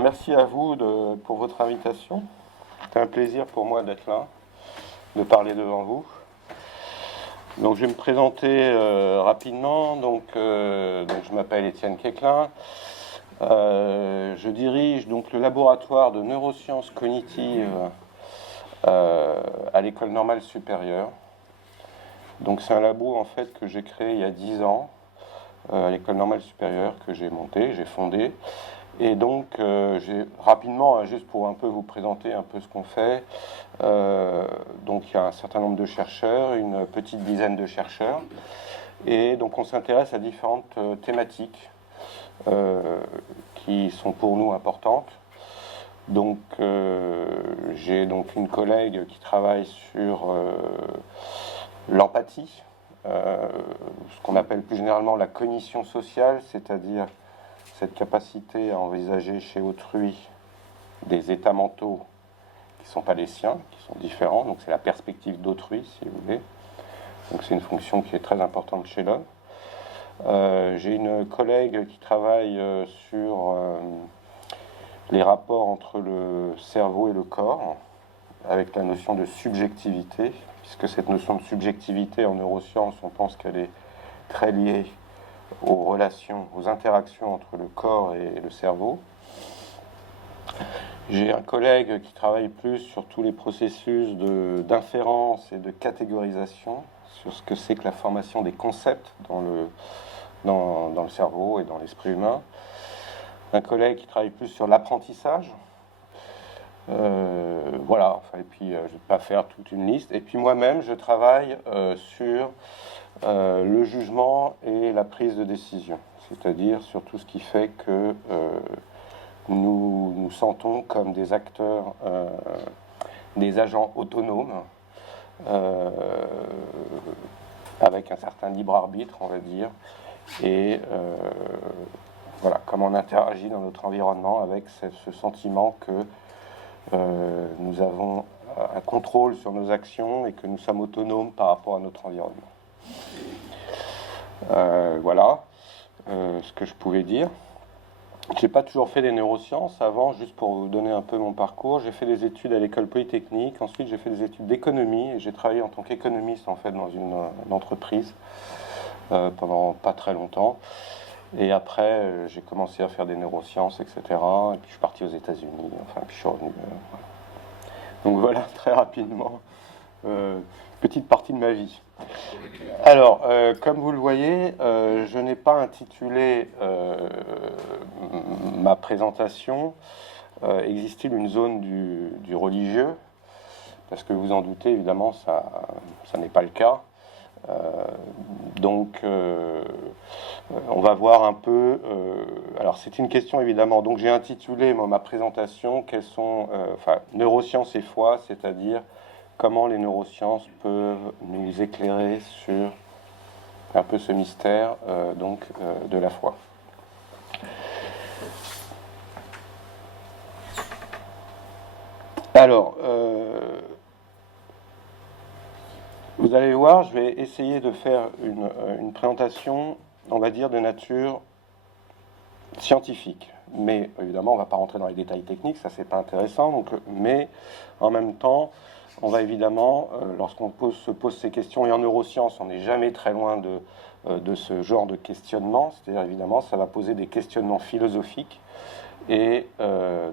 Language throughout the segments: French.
Merci à vous pour votre invitation. C'est un plaisir pour moi d'être là, de parler devant vous. Donc, je vais me présenter rapidement. Donc, je m'appelle Étienne Quéclin. Je dirige donc le laboratoire de neurosciences cognitives à l'École normale supérieure. Donc, c'est un labo en fait que j'ai créé il y a 10 ans à l'École normale supérieure, que j'ai monté, j'ai fondé. Et donc, j'ai rapidement, juste pour un peu vous présenter un peu ce qu'on fait, donc il y a un certain nombre de chercheurs, une petite dizaine de chercheurs, et donc on s'intéresse à différentes thématiques qui sont pour nous importantes. Donc, j'ai donc une collègue qui travaille sur l'empathie, ce qu'on appelle plus généralement la cognition sociale, c'est-à-dire cette capacité à envisager chez autrui des états mentaux qui ne sont pas les siens, qui sont différents. Donc c'est la perspective d'autrui, si vous voulez. Donc c'est une fonction qui est très importante chez l'homme. J'ai une collègue qui travaille sur les rapports entre le cerveau et le corps, avec la notion de subjectivité, puisque cette notion de subjectivité en neurosciences, on pense qu'elle est très liée aux relations, aux interactions entre le corps et le cerveau. J'ai un collègue qui travaille plus sur tous les processus d'inférence et de catégorisation, sur ce que c'est que la formation des concepts dans le cerveau et dans l'esprit humain. Un collègue qui travaille plus sur l'apprentissage. Voilà, enfin, et puis je ne vais pas faire toute une liste. Et puis moi-même, je travaille sur le jugement et la prise de décision, c'est-à-dire sur tout ce qui fait que nous nous sentons comme des acteurs, des agents autonomes, avec un certain libre arbitre, on va dire, et voilà, comment on interagit dans notre environnement avec ce sentiment que nous avons un contrôle sur nos actions et que nous sommes autonomes par rapport à notre environnement. Voilà ce que je pouvais dire. J'ai pas toujours fait des neurosciences avant, juste pour vous donner un peu mon parcours. J'ai fait des études à l'école polytechnique, ensuite j'ai fait des études d'économie et j'ai travaillé en tant qu'économiste en fait dans une entreprise pendant pas très longtemps. Et après j'ai commencé à faire des neurosciences, etc. Et puis je suis parti aux États-Unis, enfin puis je suis revenu. Voilà. Donc voilà, très rapidement, petite partie de ma vie. Alors, comme vous le voyez, je n'ai pas intitulé ma présentation Existe-t-il une zone du religieux? Parce que vous en doutez, évidemment, ça n'est pas le cas. Donc, on va voir un peu. Alors, c'est une question évidemment. Donc, j'ai intitulé ma présentation quelles sont, neurosciences et foi, c'est-à-dire comment les neurosciences peuvent nous éclairer sur un peu ce mystère de la foi. Alors, vous allez voir, je vais essayer de faire une présentation, on va dire, de nature scientifique. Mais évidemment, on ne va pas rentrer dans les détails techniques, ça c'est pas intéressant. Donc, mais en même temps, on va évidemment, lorsqu'on se pose ces questions, et en neurosciences, on n'est jamais très loin de ce genre de questionnement, c'est-à-dire évidemment, ça va poser des questionnements philosophiques. Et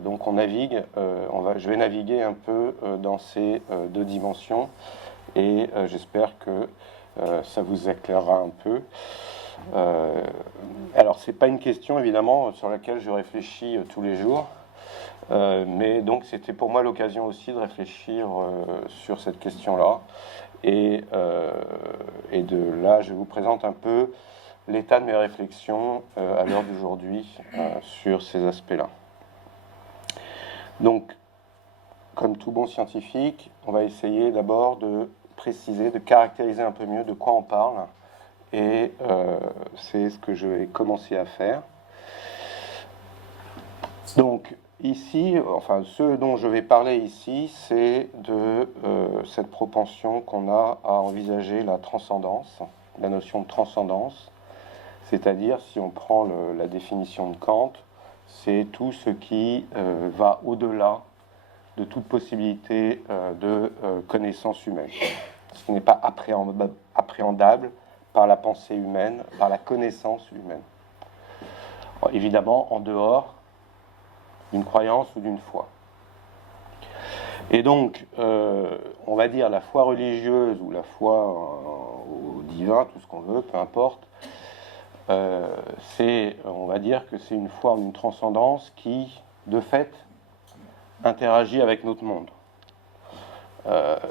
donc on navigue, je vais naviguer un peu dans ces deux dimensions, et j'espère que ça vous éclairera un peu. Alors c'est pas une question évidemment sur laquelle je réfléchis tous les jours, mais donc c'était pour moi l'occasion aussi de réfléchir sur cette question-là, et de là je vous présente un peu l'état de mes réflexions à l'heure d'aujourd'hui sur ces aspects-là. Donc, comme tout bon scientifique, on va essayer d'abord de préciser, de caractériser un peu mieux de quoi on parle, et c'est ce que je vais commencer à faire. Donc, ici, enfin, ce dont je vais parler ici, c'est de cette propension qu'on a à envisager la transcendance, la notion de transcendance. C'est-à-dire, si on prend la définition de Kant, c'est tout ce qui va au-delà de toute possibilité de connaissance humaine, ce qui n'est pas appréhendable par la pensée humaine, par la connaissance humaine. Évidemment, en dehors d'une croyance ou d'une foi. Et donc, on va dire la foi religieuse ou la foi au divin, tout ce qu'on veut, peu importe, on va dire que c'est une forme, une transcendance qui, de fait, interagit avec notre monde.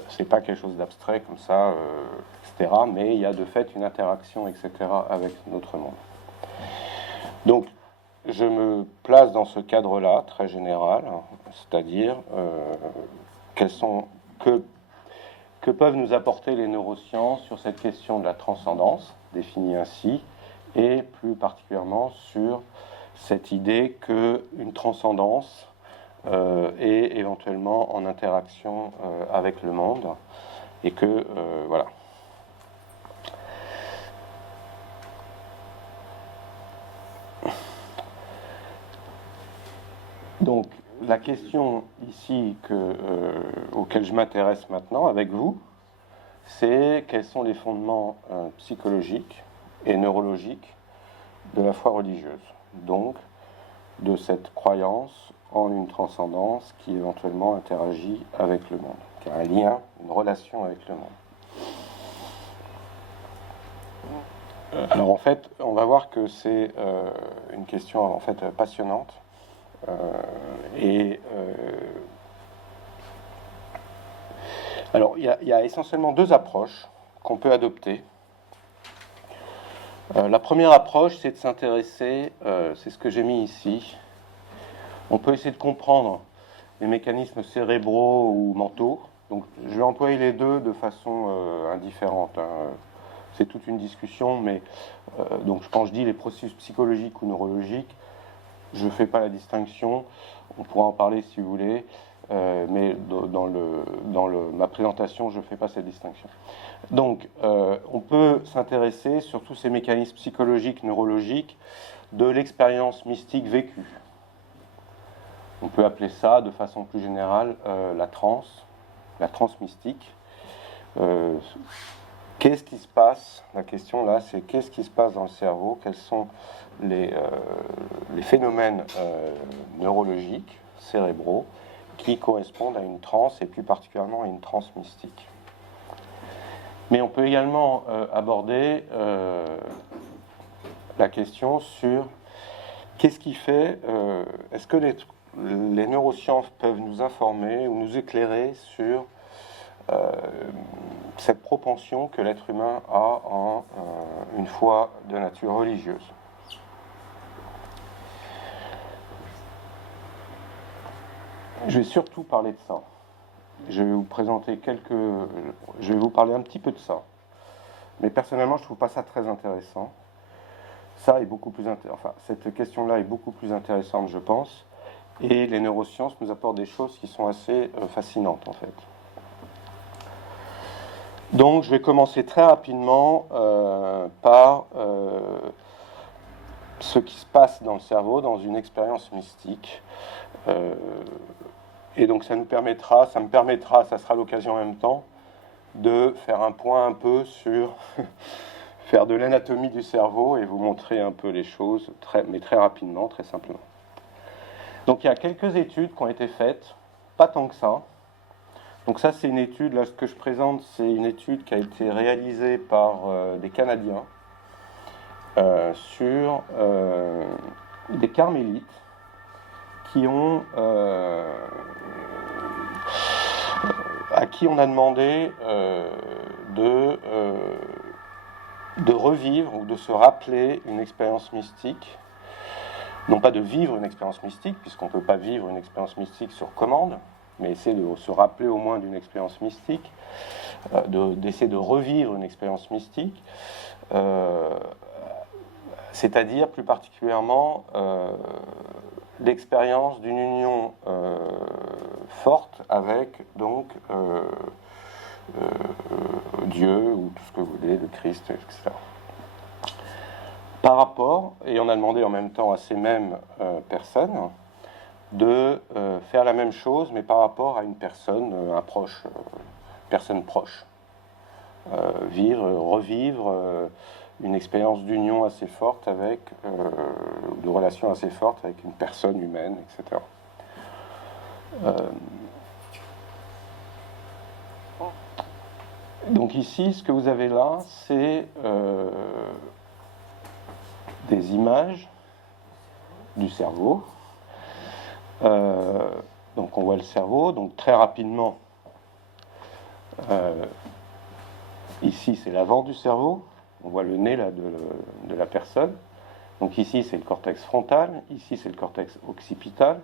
C'est pas quelque chose d'abstrait comme ça, etc., mais il y a de fait une interaction, etc., avec notre monde. Donc, je me place dans ce cadre-là, très général, c'est-à-dire que peuvent nous apporter les neurosciences sur cette question de la transcendance, définie ainsi, et plus particulièrement sur cette idée qu'une transcendance est éventuellement en interaction avec le monde, et que, voilà. Donc, la question ici auquel je m'intéresse maintenant avec vous, c'est quels sont les fondements psychologiques et neurologiques de la foi religieuse, donc de cette croyance en une transcendance qui éventuellement interagit avec le monde, qui a un lien, une relation avec le monde. Alors en fait, on va voir que c'est une question en fait passionnante. Alors, il y a essentiellement deux approches qu'on peut adopter. La première approche, c'est de s'intéresser, c'est ce que j'ai mis ici. On peut essayer de comprendre les mécanismes cérébraux ou mentaux. Donc, je vais employer les deux de façon indifférente. C'est toute une discussion, mais donc quand je dis les processus psychologiques ou neurologiques, je ne fais pas la distinction, on pourra en parler si vous voulez, mais dans ma présentation, je ne fais pas cette distinction. Donc, on peut s'intéresser sur tous ces mécanismes psychologiques, neurologiques, de l'expérience mystique vécue. On peut appeler ça, de façon plus générale, la transe mystique. Qu'est-ce qui se passe? La question là, c'est qu'est-ce qui se passe dans le cerveau? Quels sont les phénomènes neurologiques, cérébraux, qui correspondent à une transe, et plus particulièrement à une transe mystique. Mais on peut également aborder la question sur qu'est-ce qui fait, est-ce que les neurosciences peuvent nous informer ou nous éclairer sur cette propension que l'être humain a en une foi de nature religieuse. Je vais surtout parler de ça. Je vais vous présenter je vais vous parler un petit peu de ça. Mais personnellement, je ne trouve pas ça très intéressant. Ça est beaucoup plus cette question-là est beaucoup plus intéressante, je pense. Et les neurosciences nous apportent des choses qui sont assez fascinantes, en fait. Donc, je vais commencer très rapidement par ce qui se passe dans le cerveau dans une expérience mystique. Et donc, ça me permettra, ça sera l'occasion en même temps, de faire un point un peu sur faire de l'anatomie du cerveau et vous montrer un peu les choses, mais très rapidement, très simplement. Donc, il y a quelques études qui ont été faites, pas tant que ça. Donc ça, c'est une étude, là, ce que je présente, c'est une étude qui a été réalisée par des Canadiens sur des carmélites qui à qui on a demandé de revivre ou de se rappeler une expérience mystique, non pas de vivre une expérience mystique, puisqu'on ne peut pas vivre une expérience mystique sur commande, mais essayer de se rappeler au moins d'une expérience mystique, d'essayer de revivre une expérience mystique, c'est-à-dire plus particulièrement l'expérience d'une union forte avec donc Dieu ou tout ce que vous voulez, le Christ, etc. par rapport, et on a demandé en même temps à ces mêmes personnes de faire la même chose, mais par rapport à une personne, un proche, personne proche. Revivre une expérience d'union assez forte avec, de relation assez forte avec une personne humaine, etc. Donc ici, ce que vous avez là, c'est des images du cerveau. Donc on voit le cerveau, donc très rapidement, ici c'est l'avant du cerveau, on voit le nez là de la personne. Donc ici c'est le cortex frontal, ici c'est le cortex occipital.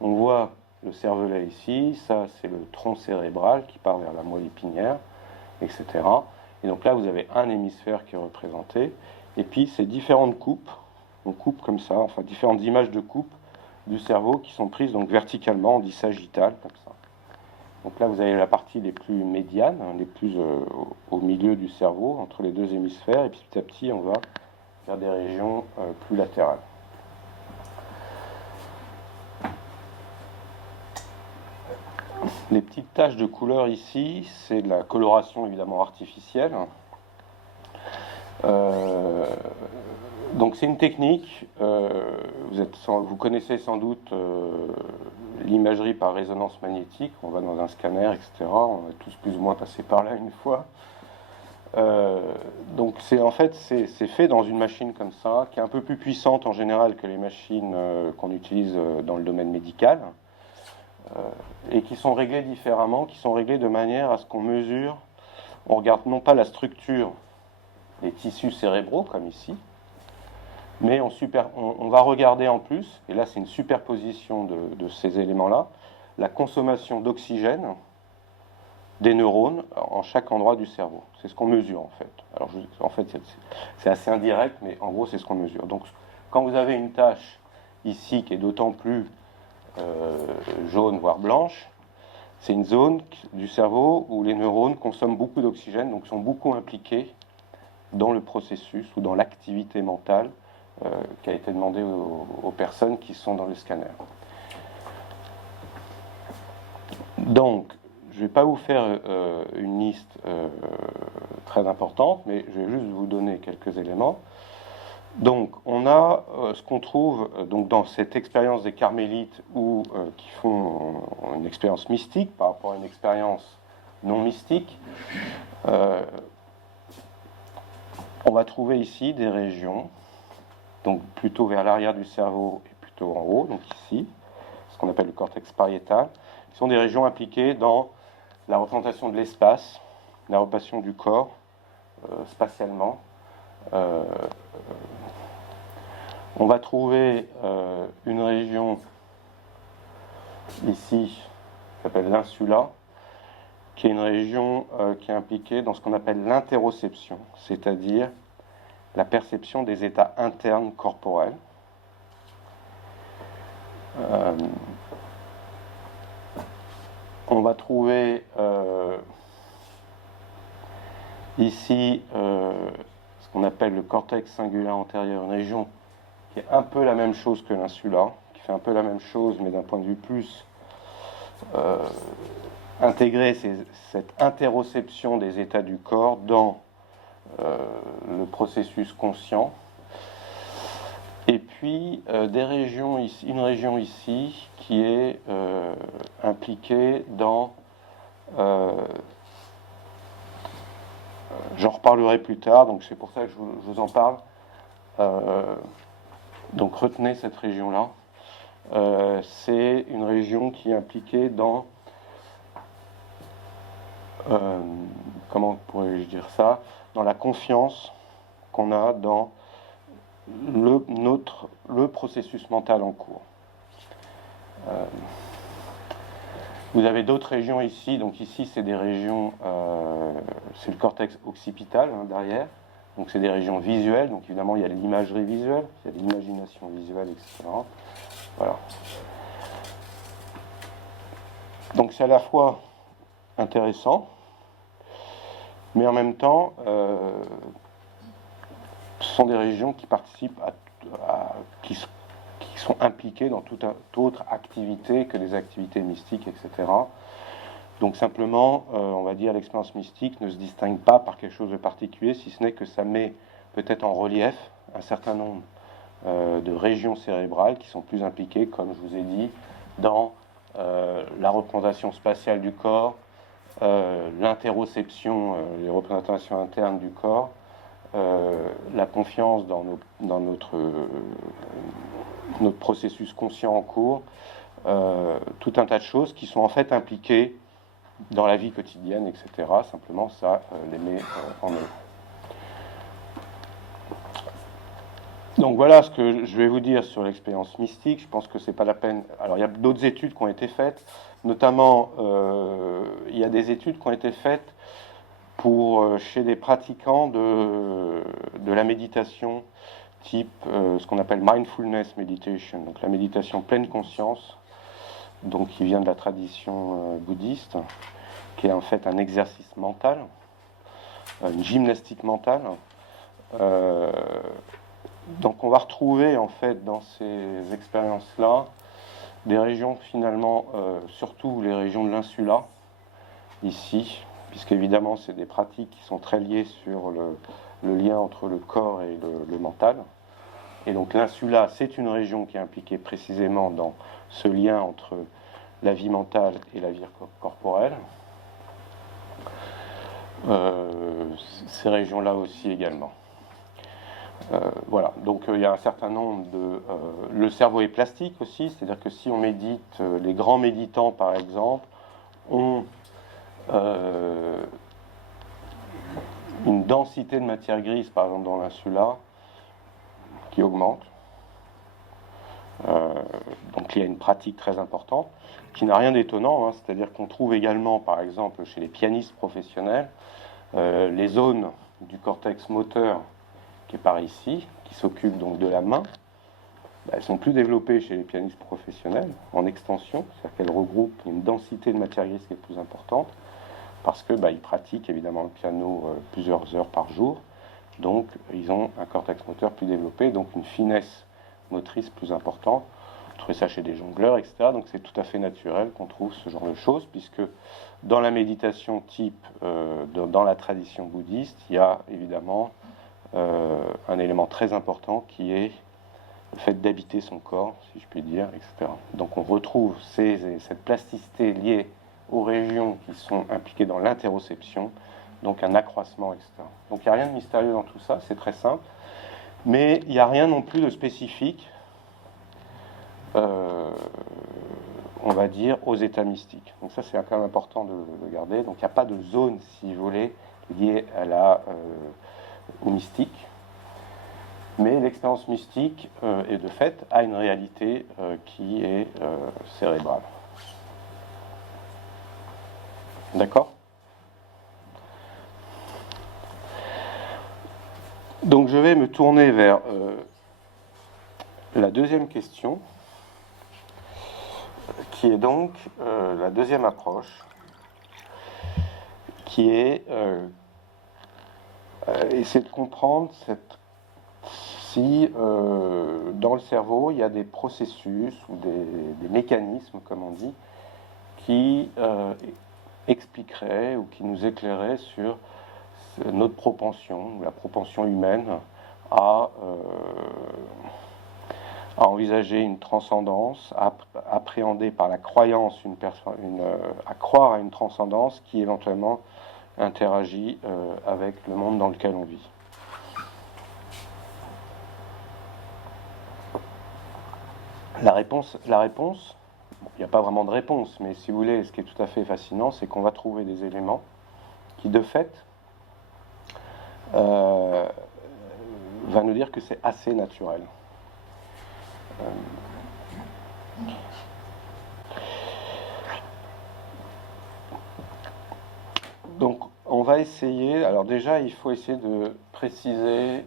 On voit le cervelet ici, ça c'est le tronc cérébral qui part vers la moelle épinière, etc. Et donc là vous avez un hémisphère qui est représenté, et puis ces différentes coupes, on coupe comme ça, enfin différentes images de coupe du cerveau qui sont prises donc verticalement, on dit sagittal, comme ça. Donc là vous avez la partie les plus médianes, les plus au milieu du cerveau, entre les deux hémisphères, et puis petit à petit on va vers des régions plus latérales. Les petites taches de couleur ici, c'est de la coloration évidemment artificielle. Donc c'est une technique, vous connaissez sans doute l'imagerie par résonance magnétique, on va dans un scanner, etc. On a tous plus ou moins passé par là une fois. Donc c'est fait dans une machine comme ça, qui est un peu plus puissante en général que les machines qu'on utilise dans le domaine médical, et qui sont réglées différemment, qui sont réglées de manière à ce qu'on mesure, on regarde non pas la structure des tissus cérébraux comme ici, mais on va regarder en plus, et là c'est une superposition de ces éléments-là, la consommation d'oxygène des neurones en chaque endroit du cerveau. C'est ce qu'on mesure en fait. Alors en fait c'est assez indirect, mais en gros c'est ce qu'on mesure. Donc quand vous avez une tache ici qui est d'autant plus jaune voire blanche, c'est une zone du cerveau où les neurones consomment beaucoup d'oxygène, donc sont beaucoup impliqués dans le processus ou dans l'activité mentale qui a été demandée aux personnes qui sont dans le scanner. Donc, je ne vais pas vous faire une liste très importante, mais je vais juste vous donner quelques éléments. Donc, on a ce qu'on trouve donc dans cette expérience des carmélites qui font une expérience mystique par rapport à une expérience non mystique. On va trouver ici des régions, donc plutôt vers l'arrière du cerveau et plutôt en haut, donc ici, ce qu'on appelle le cortex pariétal, qui sont des régions impliquées dans la représentation de l'espace, la représentation du corps spatialement. On va trouver une région ici qui s'appelle l'insula, qui est une région qui est impliquée dans ce qu'on appelle l'interoception, c'est-à-dire la perception des états internes corporels. On va trouver ici ce qu'on appelle le cortex cingulaire antérieur, une région qui est un peu la même chose que l'insula, qui fait un peu la même chose, mais d'un point de vue plus intégré, cette interoception des états du corps dans le processus conscient. Et puis une région ici qui est impliquée dans, j'en reparlerai plus tard, donc c'est pour ça que je vous en parle. Donc retenez cette région-là. C'est une région qui est impliquée dans, comment pourrais-je dire ça, dans la confiance qu'on a dans le processus mental en cours. Vous avez d'autres régions ici, donc ici c'est des régions, c'est le cortex occipital derrière, donc c'est des régions visuelles, donc évidemment il y a l'imagerie visuelle, il y a l'imagination visuelle, etc. Voilà. Donc c'est à la fois intéressant, mais en même temps, sont des régions qui participent qui sont impliquées dans toute autre activité que des activités mystiques, etc. Donc simplement, on va dire, l'expérience mystique ne se distingue pas par quelque chose de particulier, si ce n'est que ça met peut-être en relief un certain nombre de régions cérébrales qui sont plus impliquées, comme je vous ai dit, dans la représentation spatiale du corps, l'interoception, les représentations internes du corps, la confiance dans notre processus conscient en cours, tout un tas de choses qui sont en fait impliquées dans la vie quotidienne, etc. Simplement, ça les met en œuvre. Donc voilà ce que je vais vous dire sur l'expérience mystique. Je pense que c'est pas la peine. Alors il y a d'autres études qui ont été faites, notamment il y a des études qui ont été faites chez des pratiquants de la méditation type ce qu'on appelle mindfulness meditation, donc la méditation pleine conscience, donc qui vient de la tradition bouddhiste, qui est en fait un exercice mental, une gymnastique mentale. Donc on va retrouver en fait dans ces expériences-là des régions finalement, surtout les régions de l'insula, ici, puisque évidemment c'est des pratiques qui sont très liées sur le lien entre le corps et le mental. Et donc l'insula, c'est une région qui est impliquée précisément dans ce lien entre la vie mentale et la vie corporelle. Ces régions-là aussi également. Voilà, donc il y a un certain nombre de... le cerveau est plastique aussi, c'est-à-dire que si on médite, les grands méditants par exemple, ont une densité de matière grise, par exemple dans l'insula, qui augmente. Donc il y a une pratique très importante, qui n'a rien d'étonnant, hein, c'est-à-dire qu'on trouve également, par exemple, chez les pianistes professionnels, les zones du cortex moteur qui est par ici, qui s'occupe donc de la main, elles sont plus développées chez les pianistes professionnels, en extension, c'est-à-dire qu'elles regroupent une densité de matière grise qui est plus importante, parce que ils pratiquent évidemment le piano plusieurs heures par jour, donc ils ont un cortex moteur plus développé, donc une finesse motrice plus importante. On trouve ça chez des jongleurs, etc. Donc c'est tout à fait naturel qu'on trouve ce genre de choses, puisque dans la méditation type, dans la tradition bouddhiste, il y a évidemment un élément très important qui est le fait d'habiter son corps, si je puis dire, etc. Donc on retrouve cette plasticité liée aux régions qui sont impliquées dans l'interoception, donc un accroissement, etc. Donc il n'y a rien de mystérieux dans tout ça, c'est très simple, mais il n'y a rien non plus de spécifique, on va dire, aux états mystiques. Donc ça c'est quand même important de garder. Donc il n'y a pas de zone, si vous voulez, liée au mystique. Mais l'expérience mystique est de fait a une réalité qui est cérébrale. D'accord ? Donc je vais me tourner vers la deuxième question, qui est donc la deuxième approche, qui est essayer de comprendre si dans le cerveau il y a des processus ou des mécanismes, comme on dit, qui expliqueraient ou qui nous éclairaient sur notre propension, la propension humaine à envisager une transcendance, à appréhender par la croyance à croire à une transcendance qui éventuellement interagit avec le monde dans lequel on vit. La réponse, il n'y a pas vraiment de réponse, mais si vous voulez, ce qui est tout à fait fascinant, c'est qu'on va trouver des éléments qui, de fait, va nous dire que c'est assez naturel. Donc, on va essayer. Alors déjà, il faut essayer de préciser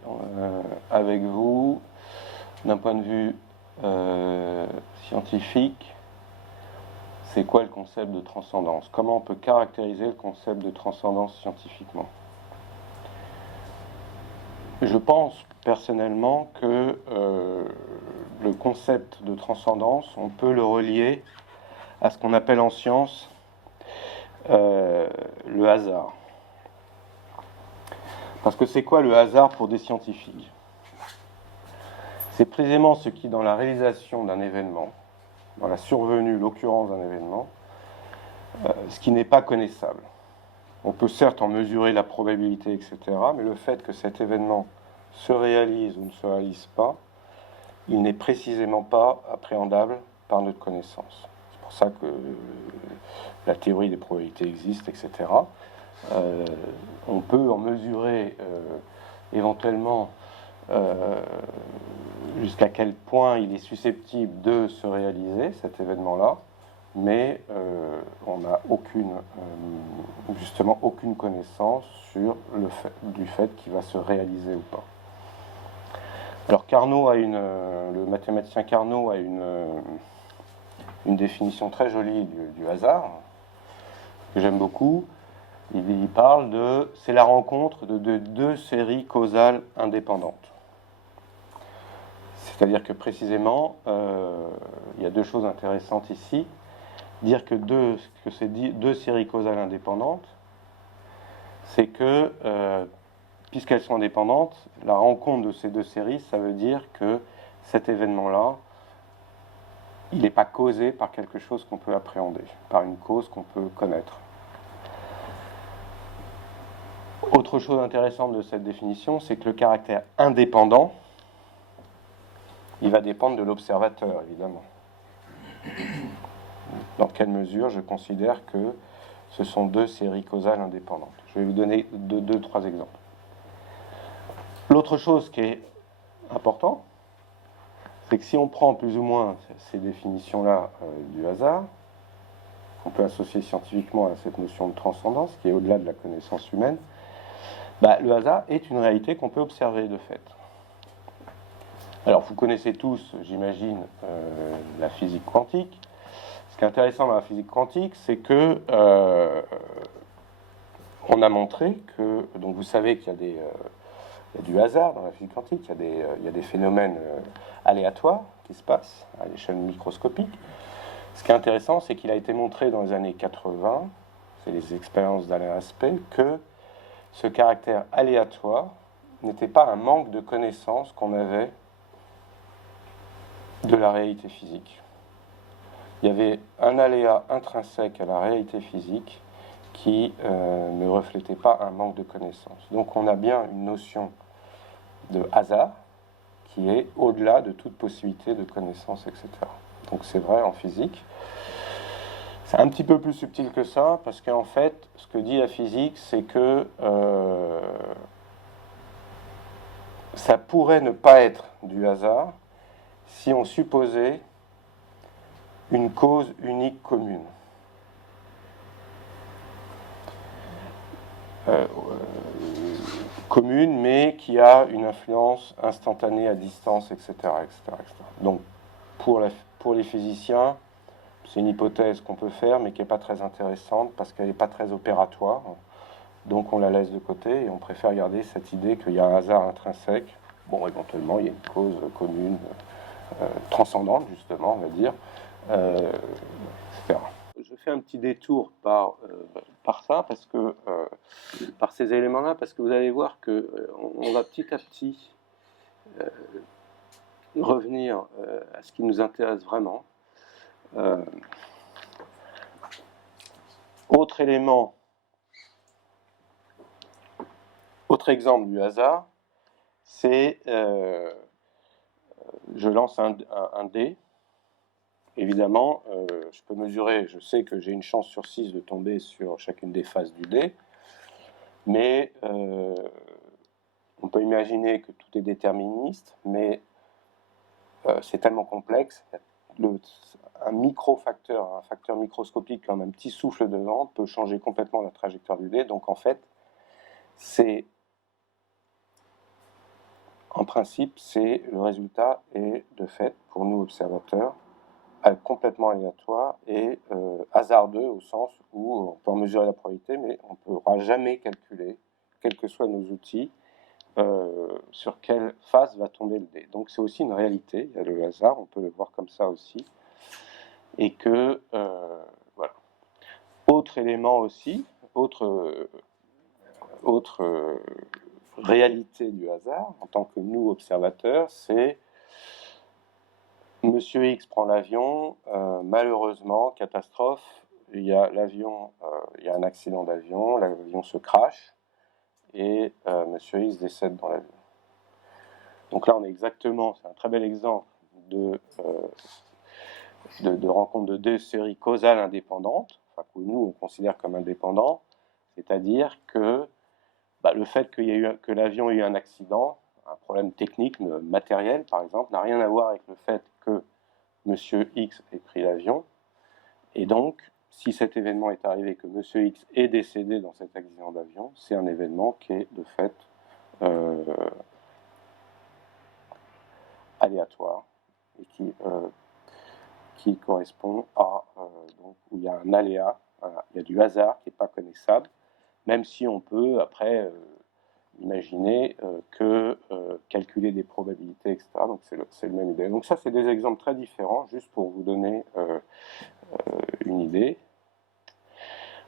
avec vous, d'un point de vue scientifique, c'est quoi le concept de transcendance? Comment on peut caractériser le concept de transcendance scientifiquement? Je pense personnellement que le concept de transcendance, on peut le relier à ce qu'on appelle en science le hasard. Parce que c'est quoi le hasard pour des scientifiques? C'est précisément ce qui, dans la réalisation d'un événement, dans la survenue, l'occurrence d'un événement, ce qui n'est pas connaissable. On peut certes en mesurer la probabilité, etc., mais le fait que cet événement se réalise ou ne se réalise pas, il n'est précisément pas appréhendable par notre connaissance. C'est pour ça que la théorie des probabilités existe, etc. On peut en mesurer éventuellement jusqu'à quel point il est susceptible de se réaliser, cet événement-là, mais on n'a justement aucune connaissance sur du fait qu'il va se réaliser ou pas. Alors le mathématicien Carnot a une définition très jolie du hasard, que j'aime beaucoup. Il parle c'est la rencontre de deux séries causales indépendantes. C'est-à-dire que précisément, il y a deux choses intéressantes ici. Dire que c'est deux séries causales indépendantes, c'est que, puisqu'elles sont indépendantes, la rencontre de ces deux séries, ça veut dire que cet événement-là, il n'est pas causé par quelque chose qu'on peut appréhender, par une cause qu'on peut connaître. Autre chose intéressante de cette définition, c'est que le caractère indépendant, il va dépendre de l'observateur, évidemment. Dans quelle mesure je considère que ce sont deux séries causales indépendantes. Je vais vous donner deux, trois exemples. L'autre chose qui est importante, c'est que si on prend plus ou moins ces définitions-là du hasard, qu'on peut associer scientifiquement à cette notion de transcendance, qui est au-delà de la connaissance humaine, le hasard est une réalité qu'on peut observer de fait. Alors, vous connaissez tous, j'imagine, la physique quantique. Ce qui est intéressant dans la physique quantique, c'est que on a montré que, donc vous savez qu'il y a du hasard dans la physique quantique, il y a des phénomènes aléatoires qui se passent à l'échelle microscopique. Ce qui est intéressant, c'est qu'il a été montré dans les années 80, c'est les expériences d'Alain Aspect, que ce caractère aléatoire n'était pas un manque de connaissances qu'on avait de la réalité physique. Il y avait un aléa intrinsèque à la réalité physique qui ne reflétait pas un manque de connaissances. Donc on a bien une notion de hasard qui est au-delà de toute possibilité de connaissance, etc. Donc c'est vrai en physique. C'est un petit peu plus subtil que ça, parce qu'en fait, ce que dit la physique, c'est que ça pourrait ne pas être du hasard si on supposait une cause unique commune. Commune, mais qui a une influence instantanée à distance, etc. etc. Donc, pour les physiciens, c'est une hypothèse qu'on peut faire, mais qui n'est pas très intéressante, parce qu'elle n'est pas très opératoire. Donc, on la laisse de côté, et on préfère garder cette idée qu'il y a un hasard intrinsèque. Bon, éventuellement, il y a une cause commune, transcendante, justement, on va dire, etc. Je fais un petit détour par ça, parce que par ces éléments-là, parce que vous allez voir que on va petit à petit revenir à ce qui nous intéresse vraiment. Autre élément, autre exemple du hasard, c'est je lance un dé. Évidemment, je peux mesurer, je sais que j'ai une chance sur 6 de tomber sur chacune des faces du dé, mais on peut imaginer que tout est déterministe, mais c'est tellement complexe. Un micro-facteur, un facteur microscopique comme un petit souffle de vent peut changer complètement la trajectoire du dé. Donc en fait, en principe, le résultat est de fait, pour nous observateurs, complètement aléatoire et hasardeux au sens où on peut en mesurer la probabilité, mais on ne pourra jamais calculer, quels que soient nos outils, sur quelle face va tomber le dé. Donc c'est aussi une réalité, il y a le hasard, on peut le voir comme ça aussi. Et que, voilà. Autre élément aussi, autre réalité du hasard, en tant que nous, observateurs, c'est Monsieur X prend l'avion, malheureusement, catastrophe, il y a l'avion, il y a un accident d'avion, l'avion se crache, et Monsieur X décède dans l'avion. Donc là, on est exactement, c'est un très bel exemple de rencontre de deux séries causales indépendantes, enfin, que nous, on considère comme indépendants, c'est-à-dire que le fait que l'avion ait eu un accident, un problème technique, matériel par exemple, n'a rien à voir avec le fait que Monsieur X ait pris l'avion. Et donc, si cet événement est arrivé, que Monsieur X est décédé dans cet accident d'avion, c'est un événement qui est de fait aléatoire et qui correspond à donc, où il y a un aléa, il y a du hasard qui n'est pas connaissable, même si on peut après imaginer que calculer des probabilités, etc. Donc c'est le même idée. Donc ça, c'est des exemples très différents, juste pour vous donner une idée.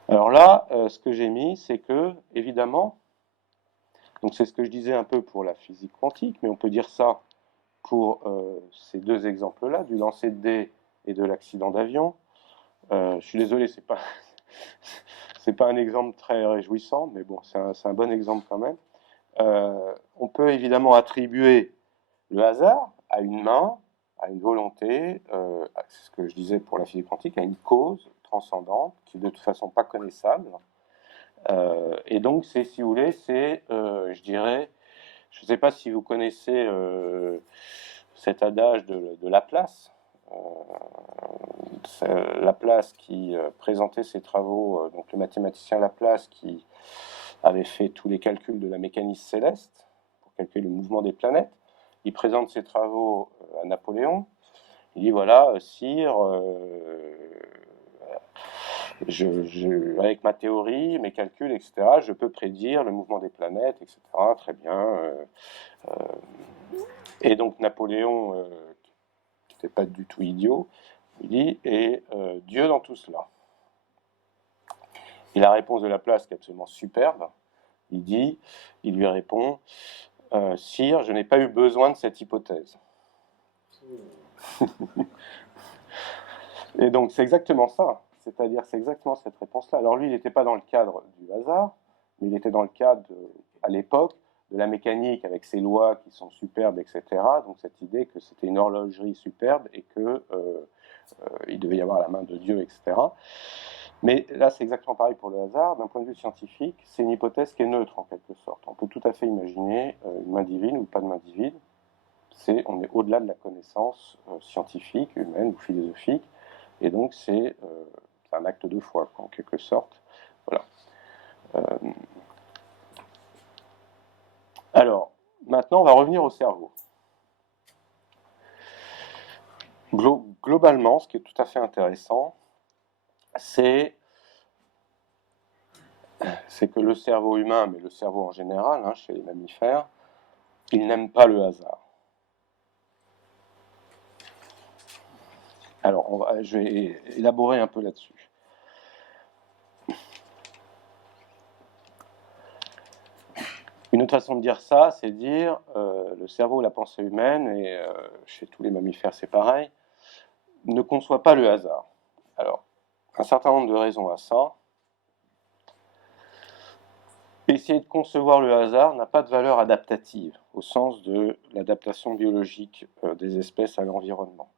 Alors là, ce que j'ai mis, c'est que, évidemment, donc c'est ce que je disais un peu pour la physique quantique, mais on peut dire ça pour ces deux exemples-là, du lancer de dés et de l'accident d'avion. Je suis désolé, c'est pas un exemple très réjouissant, mais bon, c'est un bon exemple quand même. On peut évidemment attribuer le hasard à une main, à une volonté, c'est ce que je disais pour la physique quantique, à une cause transcendante qui est de toute façon pas connaissable. Et donc, c'est, si vous voulez, je dirais, je ne sais pas si vous connaissez cet adage de Laplace. Laplace qui présentait ses travaux, donc le mathématicien Laplace qui avait fait tous les calculs de la mécanique céleste pour calculer le mouvement des planètes. Il présente ses travaux à Napoléon. Il dit voilà, sire, avec ma théorie, mes calculs, etc., je peux prédire le mouvement des planètes, etc. Très bien. Et donc Napoléon, qui n'était pas du tout idiot, il dit et Dieu dans tout cela. Et la réponse de Laplace, qui est absolument superbe, il lui répond sire, je n'ai pas eu besoin de cette hypothèse. Et donc c'est exactement ça, c'est-à-dire c'est exactement cette réponse-là. Alors lui, il n'était pas dans le cadre du hasard, mais il était dans le cadre, à l'époque, de la mécanique avec ses lois qui sont superbes, etc. Donc cette idée que c'était une horlogerie superbe et que il devait y avoir la main de Dieu, etc. Mais là, c'est exactement pareil pour le hasard. D'un point de vue scientifique, c'est une hypothèse qui est neutre en quelque sorte. On peut tout à fait imaginer une main divine ou pas de main divine. On est au-delà de la connaissance scientifique, humaine ou philosophique. Et donc, c'est un acte de foi, en quelque sorte. Voilà. Alors, maintenant, on va revenir au cerveau. Globalement, ce qui est tout à fait intéressant, c'est que le cerveau humain, mais le cerveau en général, hein, chez les mammifères, il n'aime pas le hasard. Alors, je vais élaborer un peu là-dessus. Une autre façon de dire ça, c'est dire le cerveau, la pensée humaine, et chez tous les mammifères c'est pareil, ne conçoit pas le hasard. Alors, un certain nombre de raisons à ça. Essayer de concevoir le hasard n'a pas de valeur adaptative, au sens de l'adaptation biologique des espèces à l'environnement.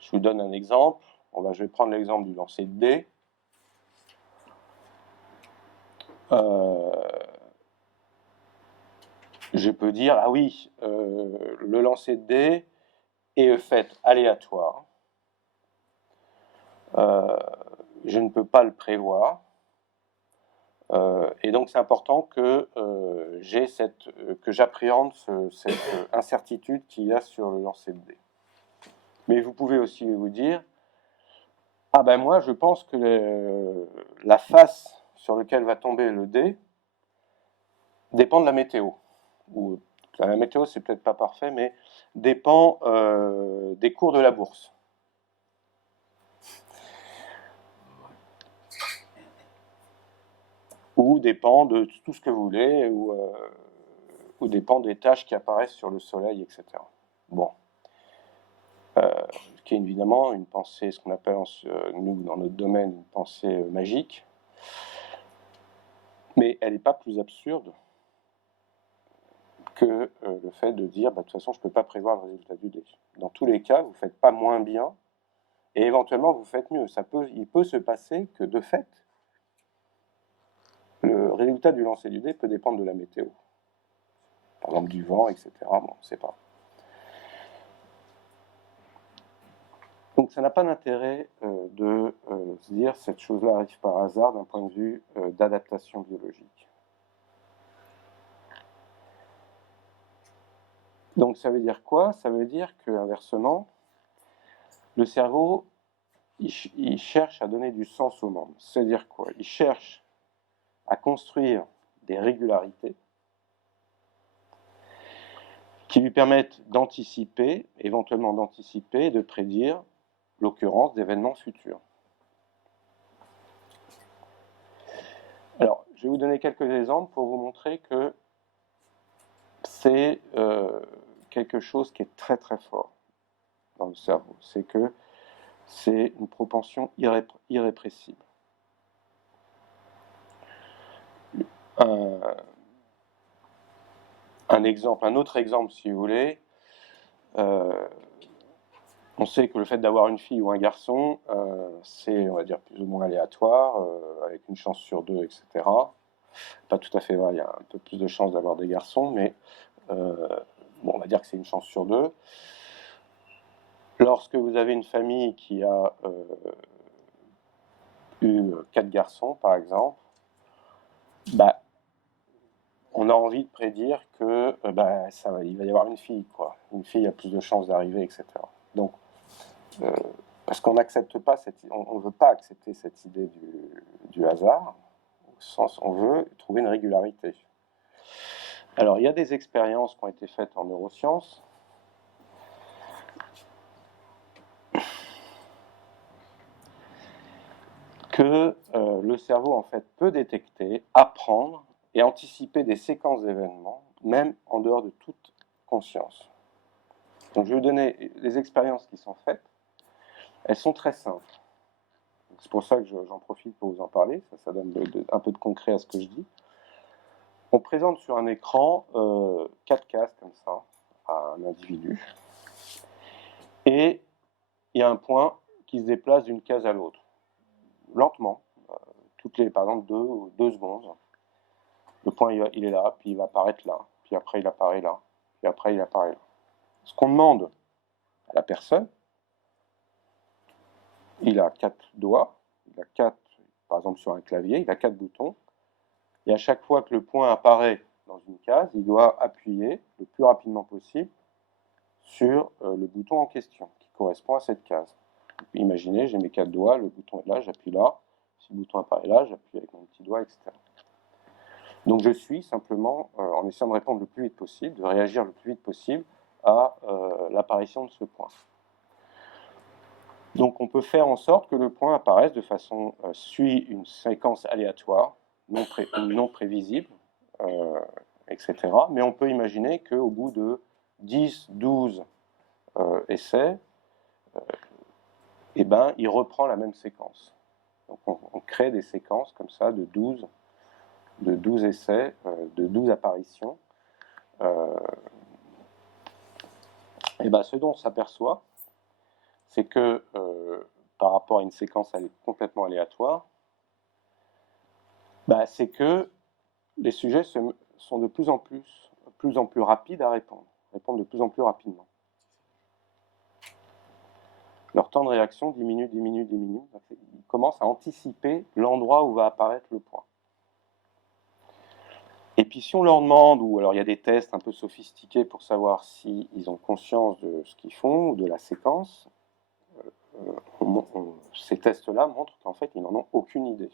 Je vous donne un exemple. Je vais prendre l'exemple du lancer de dés. Je peux dire, ah oui, le lancer de dés est fait aléatoire. Je ne peux pas le prévoir. Et donc c'est important que j'appréhende cette incertitude qu'il y a sur le lancer de dés. Mais vous pouvez aussi vous dire, ah ben moi je pense que la face sur laquelle va tomber le dé dépend de la météo. ou la météo c'est peut-être pas parfait, mais dépend des cours de la bourse. Ou dépend de tout ce que vous voulez, ou dépend des tâches qui apparaissent sur le soleil, etc. Bon. Qui est évidemment une pensée, ce qu'on appelle nous dans notre domaine une pensée magique, mais elle n'est pas plus absurde que le fait de dire de toute façon je ne peux pas prévoir le résultat du dé. Dans tous les cas, vous ne faites pas moins bien, et éventuellement vous faites mieux. Il peut se passer que de fait, le résultat du lancer du dé peut dépendre de la météo. Par exemple du vent, etc. Bon, on ne sait pas. Donc ça n'a pas d'intérêt de se dire cette chose-là arrive par hasard d'un point de vue d'adaptation biologique. Donc ça veut dire quoi? Ça veut dire qu'inversement, le cerveau, il cherche à donner du sens au monde. C'est-à-dire quoi? Il cherche à construire des régularités qui lui permettent d'anticiper, éventuellement d'anticiper et de prédire l'occurrence d'événements futurs. Alors, je vais vous donner quelques exemples pour vous montrer que c'est quelque chose qui est très très fort dans le cerveau. C'est que c'est une propension irrépressible. Un autre exemple, si vous voulez, on sait que le fait d'avoir une fille ou un garçon, c'est, on va dire, plus ou moins aléatoire, avec une chance sur deux, etc. Pas tout à fait vrai, il y a un peu plus de chances d'avoir des garçons, mais bon, on va dire que c'est une chance sur deux. Lorsque vous avez une famille qui a eu 4 garçons, par exemple, bah, on a envie de prédire que il va y avoir une fille, quoi. Une fille a plus de chances d'arriver, etc. Donc, parce qu'on n'accepte pas on ne veut pas accepter cette idée du hasard, au sens on veut trouver une régularité. Alors, il y a des expériences qui ont été faites en neurosciences que le cerveau en fait peut détecter, apprendre et anticiper des séquences d'événements, même en dehors de toute conscience. Donc je vais vous donner les expériences qui sont faites. Elles sont très simples. C'est pour ça que j'en profite pour vous en parler. Ça donne un peu de concret à ce que je dis. On présente sur un écran 4 cases comme ça à un individu. Et il y a un point qui se déplace d'une case à l'autre, lentement, par exemple 2 secondes. Le point il est là, puis il va apparaître là, puis après il apparaît là, puis après il apparaît là. Ce qu'on demande à la personne, il a 4 doigts, il a 4, par exemple sur un clavier, il a 4 boutons, et à chaque fois que le point apparaît dans une case, il doit appuyer le plus rapidement possible sur le bouton en question, qui correspond à cette case. Imaginez, j'ai mes 4 doigts, le bouton est là, j'appuie là, si le bouton apparaît là, j'appuie avec mon petit doigt, etc. Donc je suis simplement, en essayant de répondre le plus vite possible, de réagir le plus vite possible à l'apparition de ce point. Donc on peut faire en sorte que le point apparaisse de façon, suit une séquence aléatoire, non prévisible, etc. Mais on peut imaginer qu'au bout de 10, 12 essais, il reprend la même séquence. Donc on crée des séquences comme ça de 12 essais, de 12 apparitions. Ce dont on s'aperçoit, c'est que par rapport à une séquence complètement aléatoire, c'est que les sujets sont de plus en plus rapides à répondre de plus en plus rapidement. Leur temps de réaction diminue. Ils commencent à anticiper l'endroit où va apparaître le point. Et puis si on leur demande, ou alors il y a des tests un peu sophistiqués pour savoir s'ils ont conscience de ce qu'ils font ou de la séquence, ces tests-là montrent qu'en fait ils n'en ont aucune idée.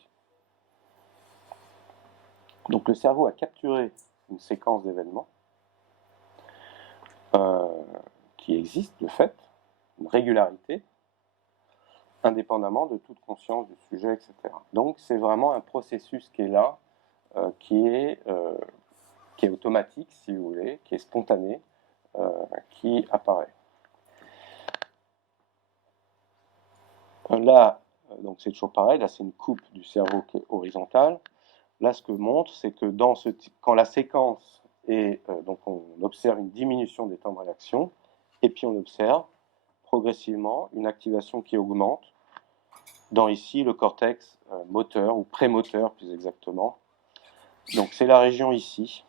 Donc le cerveau a capturé une séquence d'événements, qui existe de fait, une régularité, indépendamment de toute conscience du sujet, etc. Donc c'est vraiment un processus qui est là, qui est automatique, si vous voulez, qui est spontané, qui apparaît. Là, donc c'est toujours pareil, là c'est une coupe du cerveau qui est horizontale. Là, ce que montre, c'est que quand la séquence est, donc on observe une diminution des temps de réaction, et puis on observe progressivement une activation qui augmente dans ici le cortex moteur ou prémoteur plus exactement. Donc c'est la région ici.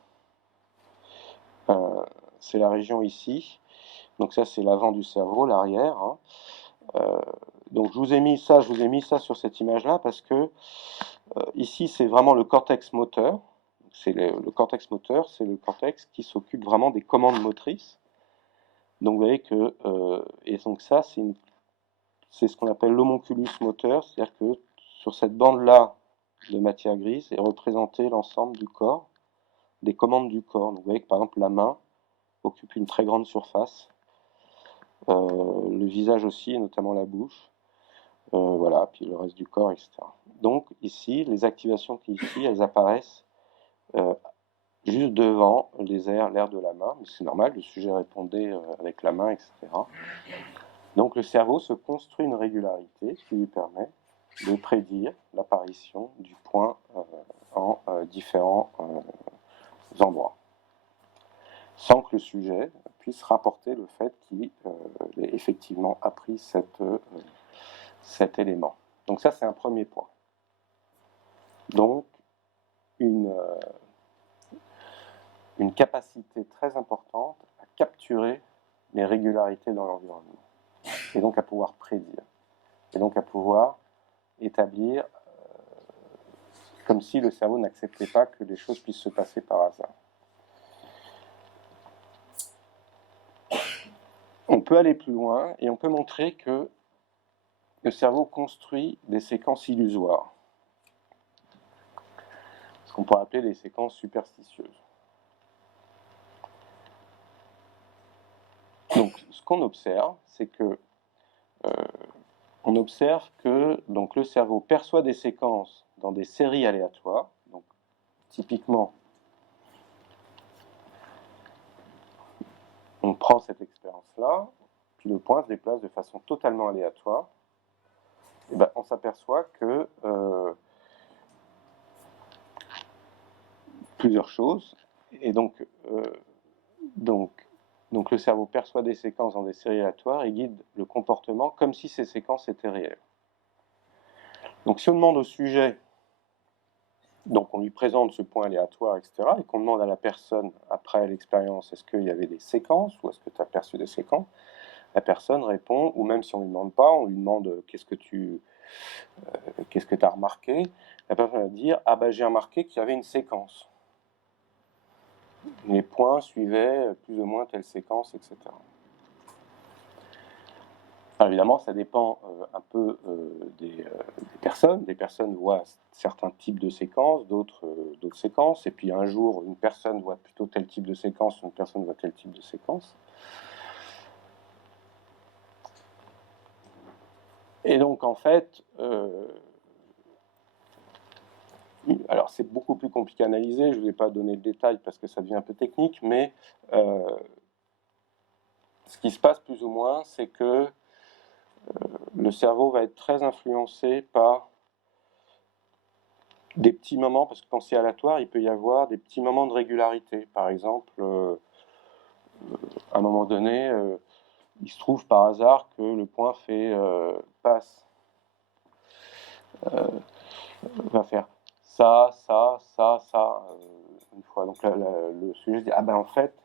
C'est la région ici. Donc ça c'est l'avant du cerveau, l'arrière. Hein. Donc je vous ai mis ça sur cette image-là parce que ici c'est vraiment le cortex moteur. Le cortex moteur, c'est le cortex qui s'occupe vraiment des commandes motrices. Donc vous voyez que et donc ça c'est ce qu'on appelle l'homunculus moteur, c'est-à-dire que sur cette bande-là de matière grise est représenté l'ensemble du corps, des commandes du corps. Donc vous voyez que par exemple la main occupe une très grande surface, le visage aussi, et notamment la bouche, voilà, puis le reste du corps, etc. Donc ici, les activations qui ici, elles apparaissent juste devant l'air de la main, mais c'est normal, le sujet répondait avec la main, etc. Donc le cerveau se construit une régularité qui lui permet de prédire l'apparition du point en différents endroits, sans que le sujet puisse rapporter le fait qu'il ait effectivement appris cet élément. Donc ça, c'est un premier point. Donc, une capacité très importante à capturer les régularités dans l'environnement, et donc à pouvoir prédire, et donc à pouvoir établir, comme si le cerveau n'acceptait pas que les choses puissent se passer par hasard. On peut aller plus loin et on peut montrer que le cerveau construit des séquences illusoires, ce qu'on pourrait appeler des séquences superstitieuses. Donc, ce qu'on observe, c'est que on observe que donc, le cerveau perçoit des séquences dans des séries aléatoires. Donc, typiquement, on prend cette expérience-là, puis le point se déplace de façon totalement aléatoire. Et ben, on s'aperçoit que plusieurs choses. Et donc le cerveau perçoit des séquences dans des séries aléatoires et guide le comportement comme si ces séquences étaient réelles. Donc si on demande au sujet, donc on lui présente ce point aléatoire, etc., et qu'on demande à la personne, après l'expérience, est-ce qu'il y avait des séquences ou est-ce que tu as perçu des séquences, la personne répond, ou même si on ne lui demande pas, on lui demande qu'est-ce que tu as remarqué, la personne va dire, ah ben j'ai remarqué qu'il y avait une séquence. Les points suivaient plus ou moins telle séquence, etc. Alors évidemment, ça dépend un peu des personnes. Des personnes voient certains types de séquences, d'autres séquences. Et puis un jour, une personne voit plutôt tel type de séquence, une personne voit tel type de séquence. Et donc en fait, alors c'est beaucoup plus compliqué à analyser. Je ne vais pas donner le détail parce que ça devient un peu technique, mais ce qui se passe plus ou moins, c'est que le cerveau va être très influencé par des petits moments, parce que quand c'est aléatoire, il peut y avoir des petits moments de régularité. Par exemple, à un moment donné, il se trouve par hasard que le point fait passe, va faire ça, une fois. Donc le sujet dit, ah ben en fait,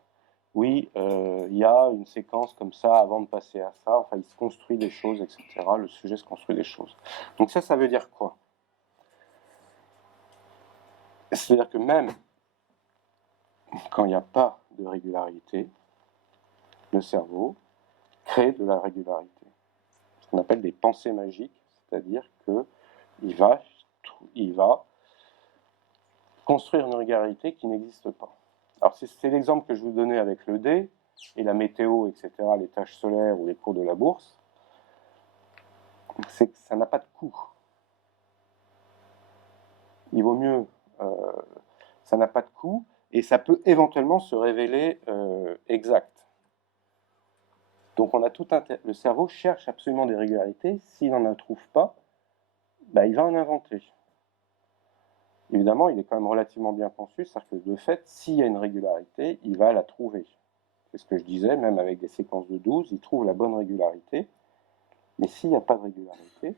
oui, il y a une séquence comme ça avant de passer à ça. Enfin, il se construit des choses, etc. Le sujet se construit des choses. Donc ça veut dire quoi? C'est-à-dire que même quand il n'y a pas de régularité, le cerveau crée de la régularité. Ce qu'on appelle des pensées magiques, c'est-à-dire qu'il va construire une régularité qui n'existe pas. Alors c'est l'exemple que je vous donnais avec le dé, et la météo, etc., les tâches solaires ou les cours de la bourse, c'est que ça n'a pas de coût. Il vaut mieux, ça n'a pas de coût, et ça peut éventuellement se révéler exact. Donc on a tout le cerveau cherche absolument des régularités. S'il n'en trouve pas, bah, il va en inventer. Évidemment, il est quand même relativement bien conçu, c'est-à-dire que de fait, s'il y a une régularité, il va la trouver. C'est ce que je disais, même avec des séquences de 12, il trouve la bonne régularité. Mais s'il n'y a pas de régularité,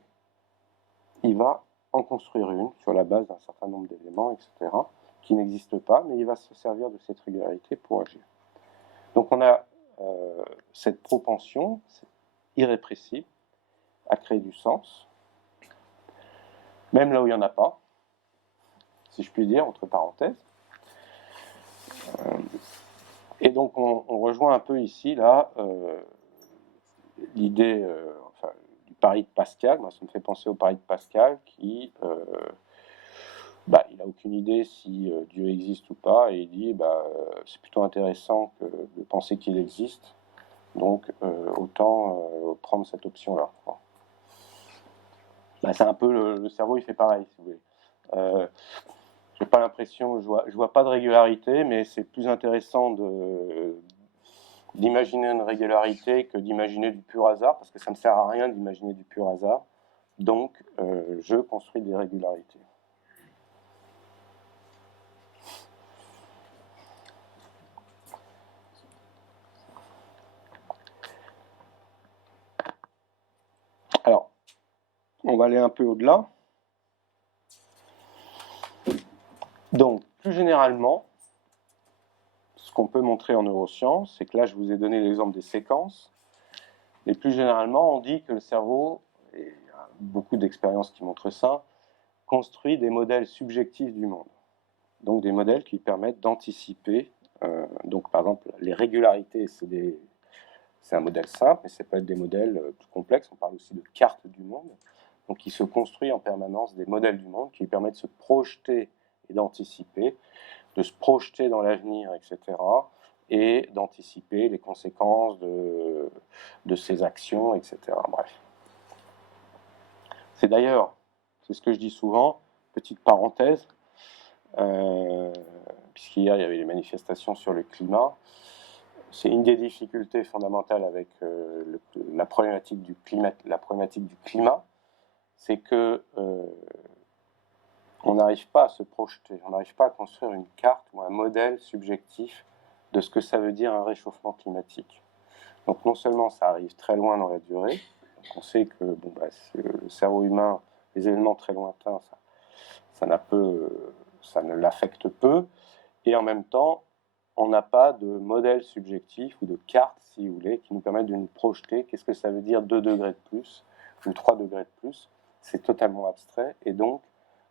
il va en construire une sur la base d'un certain nombre d'éléments, etc., qui n'existent pas, mais il va se servir de cette régularité pour agir. Donc on a cette propension irrépressible à créer du sens, même là où il n'y en a pas, si je puis dire, entre parenthèses. Et donc on rejoint un peu ici, là, l'idée du pari de Pascal. Moi, ça me fait penser au pari de Pascal qui, il n'a aucune idée si Dieu existe ou pas, et il dit, c'est plutôt intéressant de penser qu'il existe, donc autant prendre cette option-là. C'est un peu le cerveau, il fait pareil, si vous voulez. J'ai pas l'impression, je vois pas de régularité, mais c'est plus intéressant d'imaginer une régularité que d'imaginer du pur hasard, parce que ça ne me sert à rien d'imaginer du pur hasard. Donc, je construis des régularités. Alors, on va aller un peu au-delà. Donc, plus généralement, ce qu'on peut montrer en neurosciences, c'est que là, je vous ai donné l'exemple des séquences, mais plus généralement, on dit que le cerveau, et il y a beaucoup d'expériences qui montrent ça, construit des modèles subjectifs du monde. Donc des modèles qui permettent d'anticiper. Donc par exemple, les régularités, c'est un modèle simple, mais ça peut être des modèles plus complexes. On parle aussi de cartes du monde. Donc il se construit en permanence des modèles du monde qui permettent de se projeter et d'anticiper, de se projeter dans l'avenir, etc., et d'anticiper les conséquences de ses actions, etc. Bref. C'est d'ailleurs, c'est ce que je dis souvent, petite parenthèse, puisqu'hier il y avait les manifestations sur le climat. C'est une des difficultés fondamentales avec la problématique du climat, c'est que on n'arrive pas à se projeter, on n'arrive pas à construire une carte ou un modèle subjectif de ce que ça veut dire un réchauffement climatique. Donc non seulement ça arrive très loin dans la durée, on sait que le cerveau humain, les événements très lointains, ça ne l'affecte peu, et en même temps, on n'a pas de modèle subjectif ou de carte, si vous voulez, qui nous permettent de nous projeter. Qu'est-ce que ça veut dire 2 degrés de plus ou 3 degrés de plus? C'est totalement abstrait, et donc,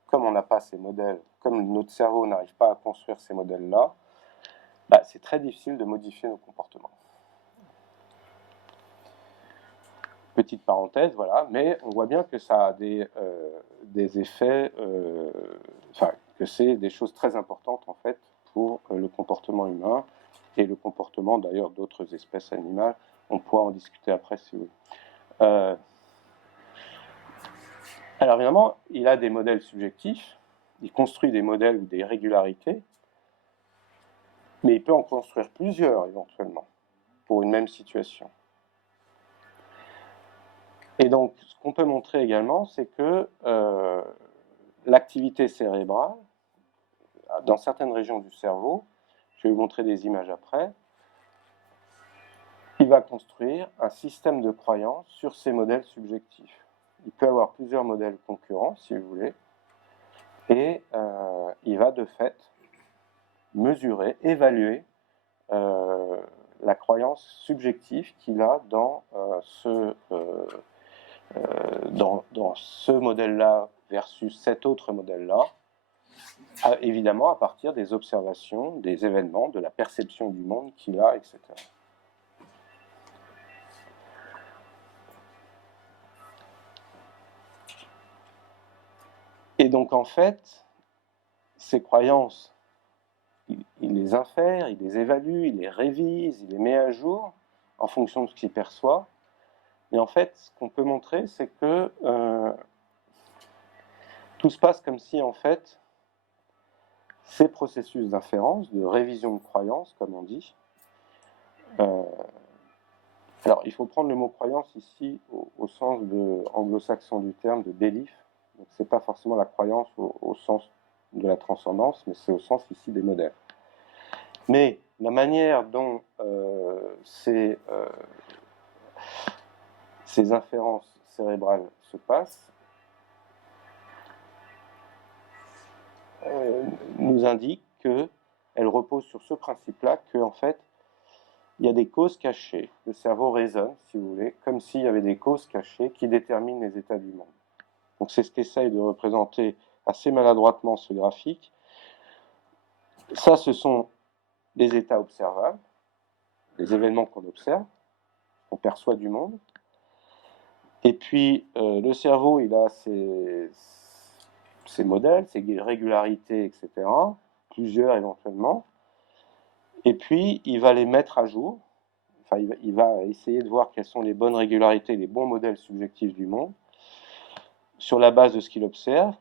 comme on n'a pas ces modèles, comme notre cerveau n'arrive pas à construire ces modèles-là, c'est très difficile de modifier nos comportements. Petite parenthèse, voilà, mais on voit bien que ça a des effets, que c'est des choses très importantes en fait pour le comportement humain et le comportement d'ailleurs d'autres espèces animales. On pourra en discuter après si vous voulez. Alors évidemment, il a des modèles subjectifs, il construit des modèles ou des régularités, mais il peut en construire plusieurs éventuellement pour une même situation. Et donc, ce qu'on peut montrer également, c'est que l'activité cérébrale, dans certaines régions du cerveau, je vais vous montrer des images après, il va construire un système de croyances sur ces modèles subjectifs. Il peut avoir plusieurs modèles concurrents, si vous voulez, et il va de fait mesurer, évaluer la croyance subjective qu'il a dans ce modèle-là versus cet autre modèle-là, évidemment à partir des observations, des événements, de la perception du monde qu'il a, etc. Et donc en fait, ces croyances il les infère, il les évalue, il les révise, il les met à jour en fonction de ce qu'il perçoit. Et en fait, ce qu'on peut montrer, c'est que tout se passe comme si, en fait, ces processus d'inférence, de révision de croyance, comme on dit, alors il faut prendre le mot croyance ici au sens anglo-saxon du terme, de belief. Donc c'est pas forcément la croyance au sens de la transcendance, mais c'est au sens ici des modèles. Mais la manière dont ces inférences cérébrales se passent nous indique qu'elles reposent sur ce principe-là, qu'en fait, il y a des causes cachées. Le cerveau raisonne, si vous voulez, comme s'il y avait des causes cachées qui déterminent les états du monde. Donc c'est ce qu'essaye de représenter assez maladroitement ce graphique. Ça, ce sont les états observables, les événements qu'on observe, qu'on perçoit du monde. Et puis, le cerveau, il a ses modèles, ses régularités, etc., plusieurs éventuellement. Et puis, il va les mettre à jour. Enfin, il va essayer de voir quelles sont les bonnes régularités, les bons modèles subjectifs du monde, sur la base de ce qu'il observe,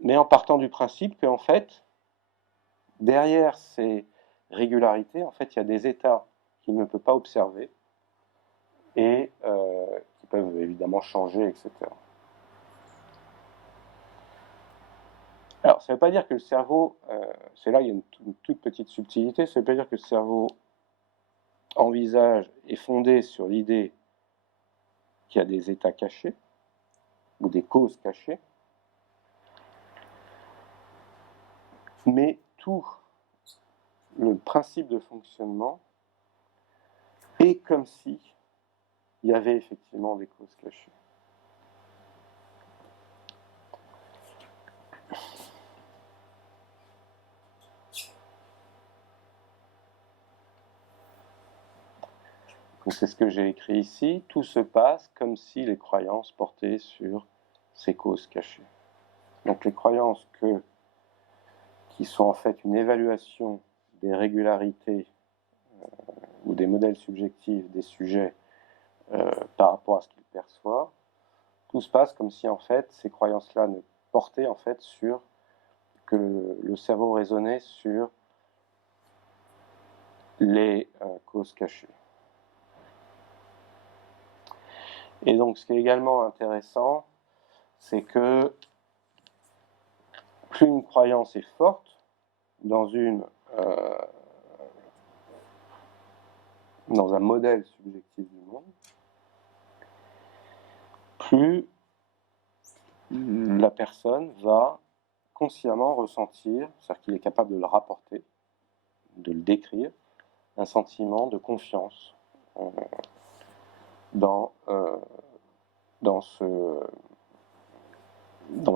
mais en partant du principe qu'en fait, derrière ces régularités, en fait, il y a des états qu'il ne peut pas observer et qui peuvent évidemment changer, etc. Alors, ça ne veut pas dire que le cerveau, c'est là il y a une toute petite subtilité, ça ne veut pas dire que le cerveau envisage et fondé sur l'idée qu'il y a des états cachés ou des causes cachées, mais tout le principe de fonctionnement est comme si il y avait effectivement des causes cachées. Donc c'est ce que j'ai écrit ici. Tout se passe comme si les croyances portaient sur ces causes cachées. Donc les croyances qui sont en fait une évaluation des régularités ou des modèles subjectifs des sujets par rapport à ce qu'ils perçoivent, tout se passe comme si en fait ces croyances-là ne portaient en fait sur que le cerveau raisonnait sur les causes cachées. Et donc ce qui est également intéressant, c'est que plus une croyance est forte dans un modèle subjectif du monde, plus la personne va consciemment ressentir, c'est-à-dire qu'il est capable de le rapporter, de le décrire, un sentiment de confiance dans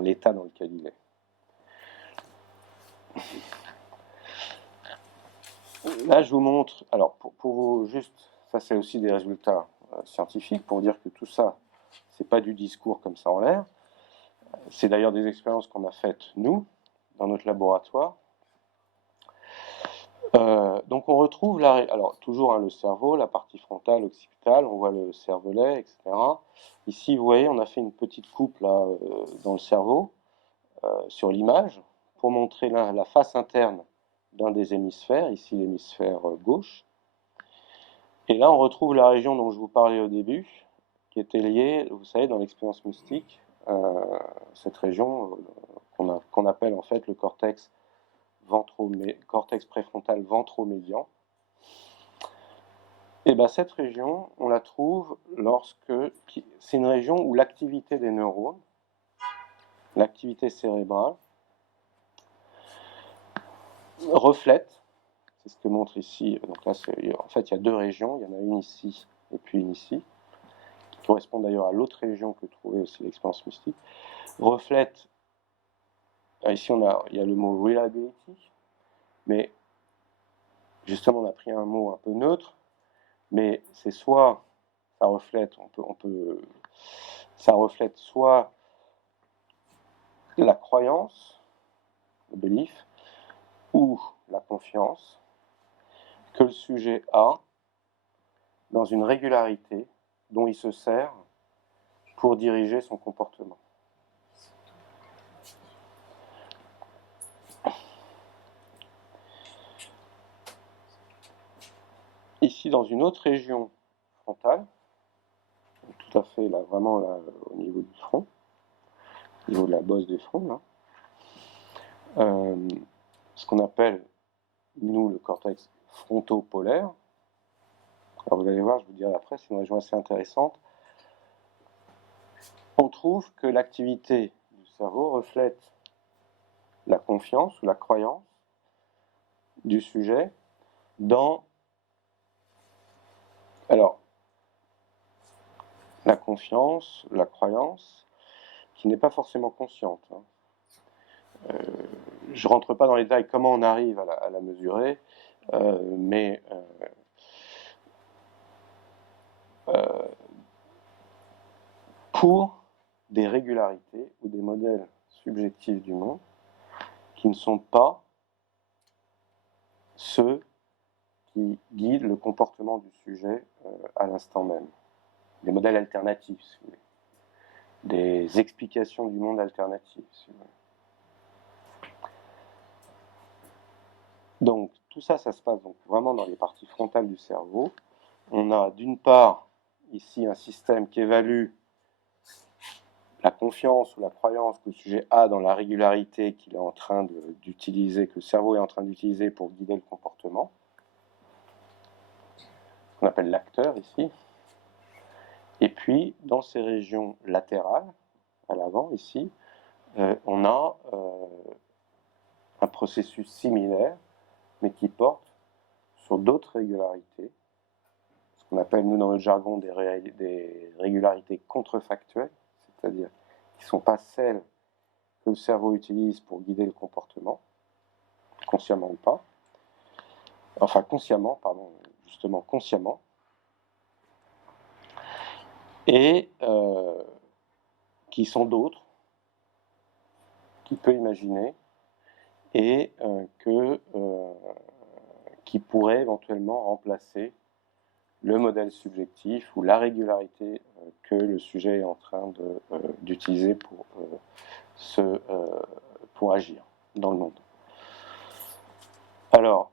l'état dans lequel il est. Là, je vous montre, alors pour vous juste, ça c'est aussi des résultats scientifiques, pour dire que tout ça, c'est pas du discours comme ça en l'air. C'est d'ailleurs des expériences qu'on a faites, nous, dans notre laboratoire. Donc on retrouve alors toujours le cerveau, la partie frontale, occipitale, on voit le cervelet, etc. Ici, vous voyez, on a fait une petite coupe là, dans le cerveau, sur l'image, pour montrer la face interne d'un des hémisphères, ici l'hémisphère gauche. Et là, on retrouve la région dont je vous parlais au début, qui était liée, vous savez, dans l'expérience mystique, cette région qu'on appelle en fait le cortex préfrontal ventromédian. Et bien cette région, on la trouve c'est une région où l'activité des neurones, l'activité cérébrale, reflète, c'est ce que montre ici, donc là en fait il y a deux régions, il y en a une ici et puis une ici, qui correspond d'ailleurs à l'autre région que trouvait aussi l'expérience mystique, reflète, ici il y a le mot reliability, mais justement on a pris un mot un peu neutre, mais c'est soit ça reflète, ça reflète soit la croyance, le belief, ou la confiance que le sujet a dans une régularité dont il se sert pour diriger son comportement. Ici, dans une autre région frontale, tout à fait là, vraiment là, au niveau du front, au niveau de la bosse du front, là, ce qu'on appelle, nous, le cortex fronto-polaire. Alors vous allez voir, je vous dirai après, c'est une région assez intéressante. On trouve que l'activité du cerveau reflète la confiance ou la croyance du sujet dans... Alors, la confiance, la croyance, qui n'est pas forcément consciente. Je ne rentre pas dans les détails comment on arrive à la mesurer, mais pour des régularités ou des modèles subjectifs du monde qui ne sont pas ceux qui guident le comportement du sujet à l'instant même. Des modèles alternatifs, si vous voulez. Des explications du monde alternatives, si vous voulez. Donc, tout ça, ça se passe donc vraiment dans les parties frontales du cerveau. On a d'une part ici un système qui évalue la confiance ou la croyance que le sujet a dans la régularité qu'il est en train d'utiliser, que le cerveau est en train d'utiliser pour guider le comportement. Ce qu'on appelle l'acteur ici. Et puis, dans ces régions latérales, à l'avant ici, on a un processus similaire, mais qui porte sur d'autres régularités, ce qu'on appelle, nous, dans le jargon, des régularités contrefactuelles, c'est-à-dire qui ne sont pas celles que le cerveau utilise pour guider le comportement, consciemment ou pas, enfin consciemment, pardon, justement consciemment, et qui sont d'autres, qu'il peut imaginer, et qui pourraient éventuellement remplacer le modèle subjectif ou la régularité que le sujet est en train d'utiliser pour agir dans le monde. Alors,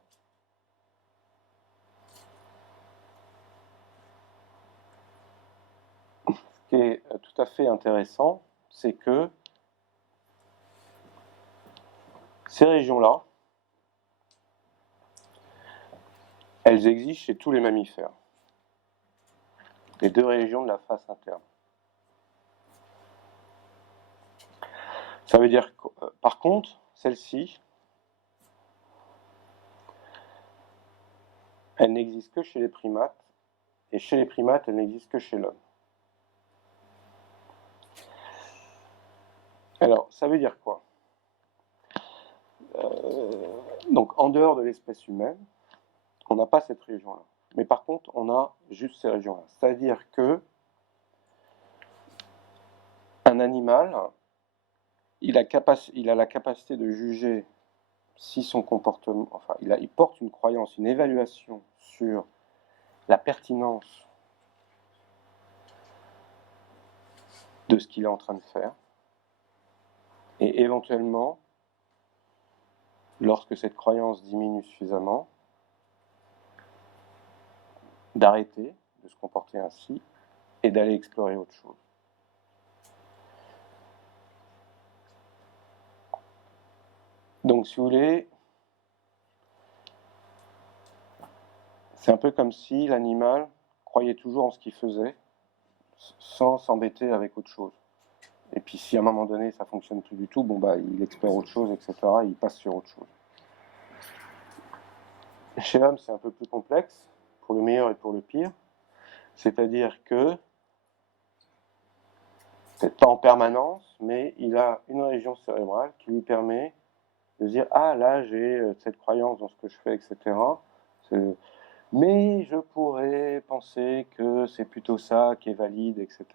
ce qui est tout à fait intéressant, c'est que ces régions-là, elles existent chez tous les mammifères. Les deux régions de la face interne. Ça veut dire que, par contre, celle-ci, elle n'existe que chez les primates, et chez les primates, elle n'existe que chez l'homme. Alors, ça veut dire quoi? Donc, en dehors de l'espèce humaine, on n'a pas cette région-là. Mais par contre, on a juste ces régions-là. C'est-à-dire que un animal, il a la capacité de juger si son comportement, enfin, il porte une croyance, une évaluation sur la pertinence de ce qu'il est en train de faire, et éventuellement, lorsque cette croyance diminue suffisamment, d'arrêter de se comporter ainsi et d'aller explorer autre chose. Donc, si vous voulez, c'est un peu comme si l'animal croyait toujours en ce qu'il faisait, sans s'embêter avec autre chose. Et puis si à un moment donné ça fonctionne plus du tout, bon bah il explore autre chose, etc. Et il passe sur autre chose. Chez l'homme, c'est un peu plus complexe, pour le meilleur et pour le pire. C'est-à-dire que, peut-être pas en permanence, mais il a une région cérébrale qui lui permet de dire « Ah, là, j'ai cette croyance dans ce que je fais, etc. » Mais je pourrais penser que c'est plutôt ça qui est valide, etc.,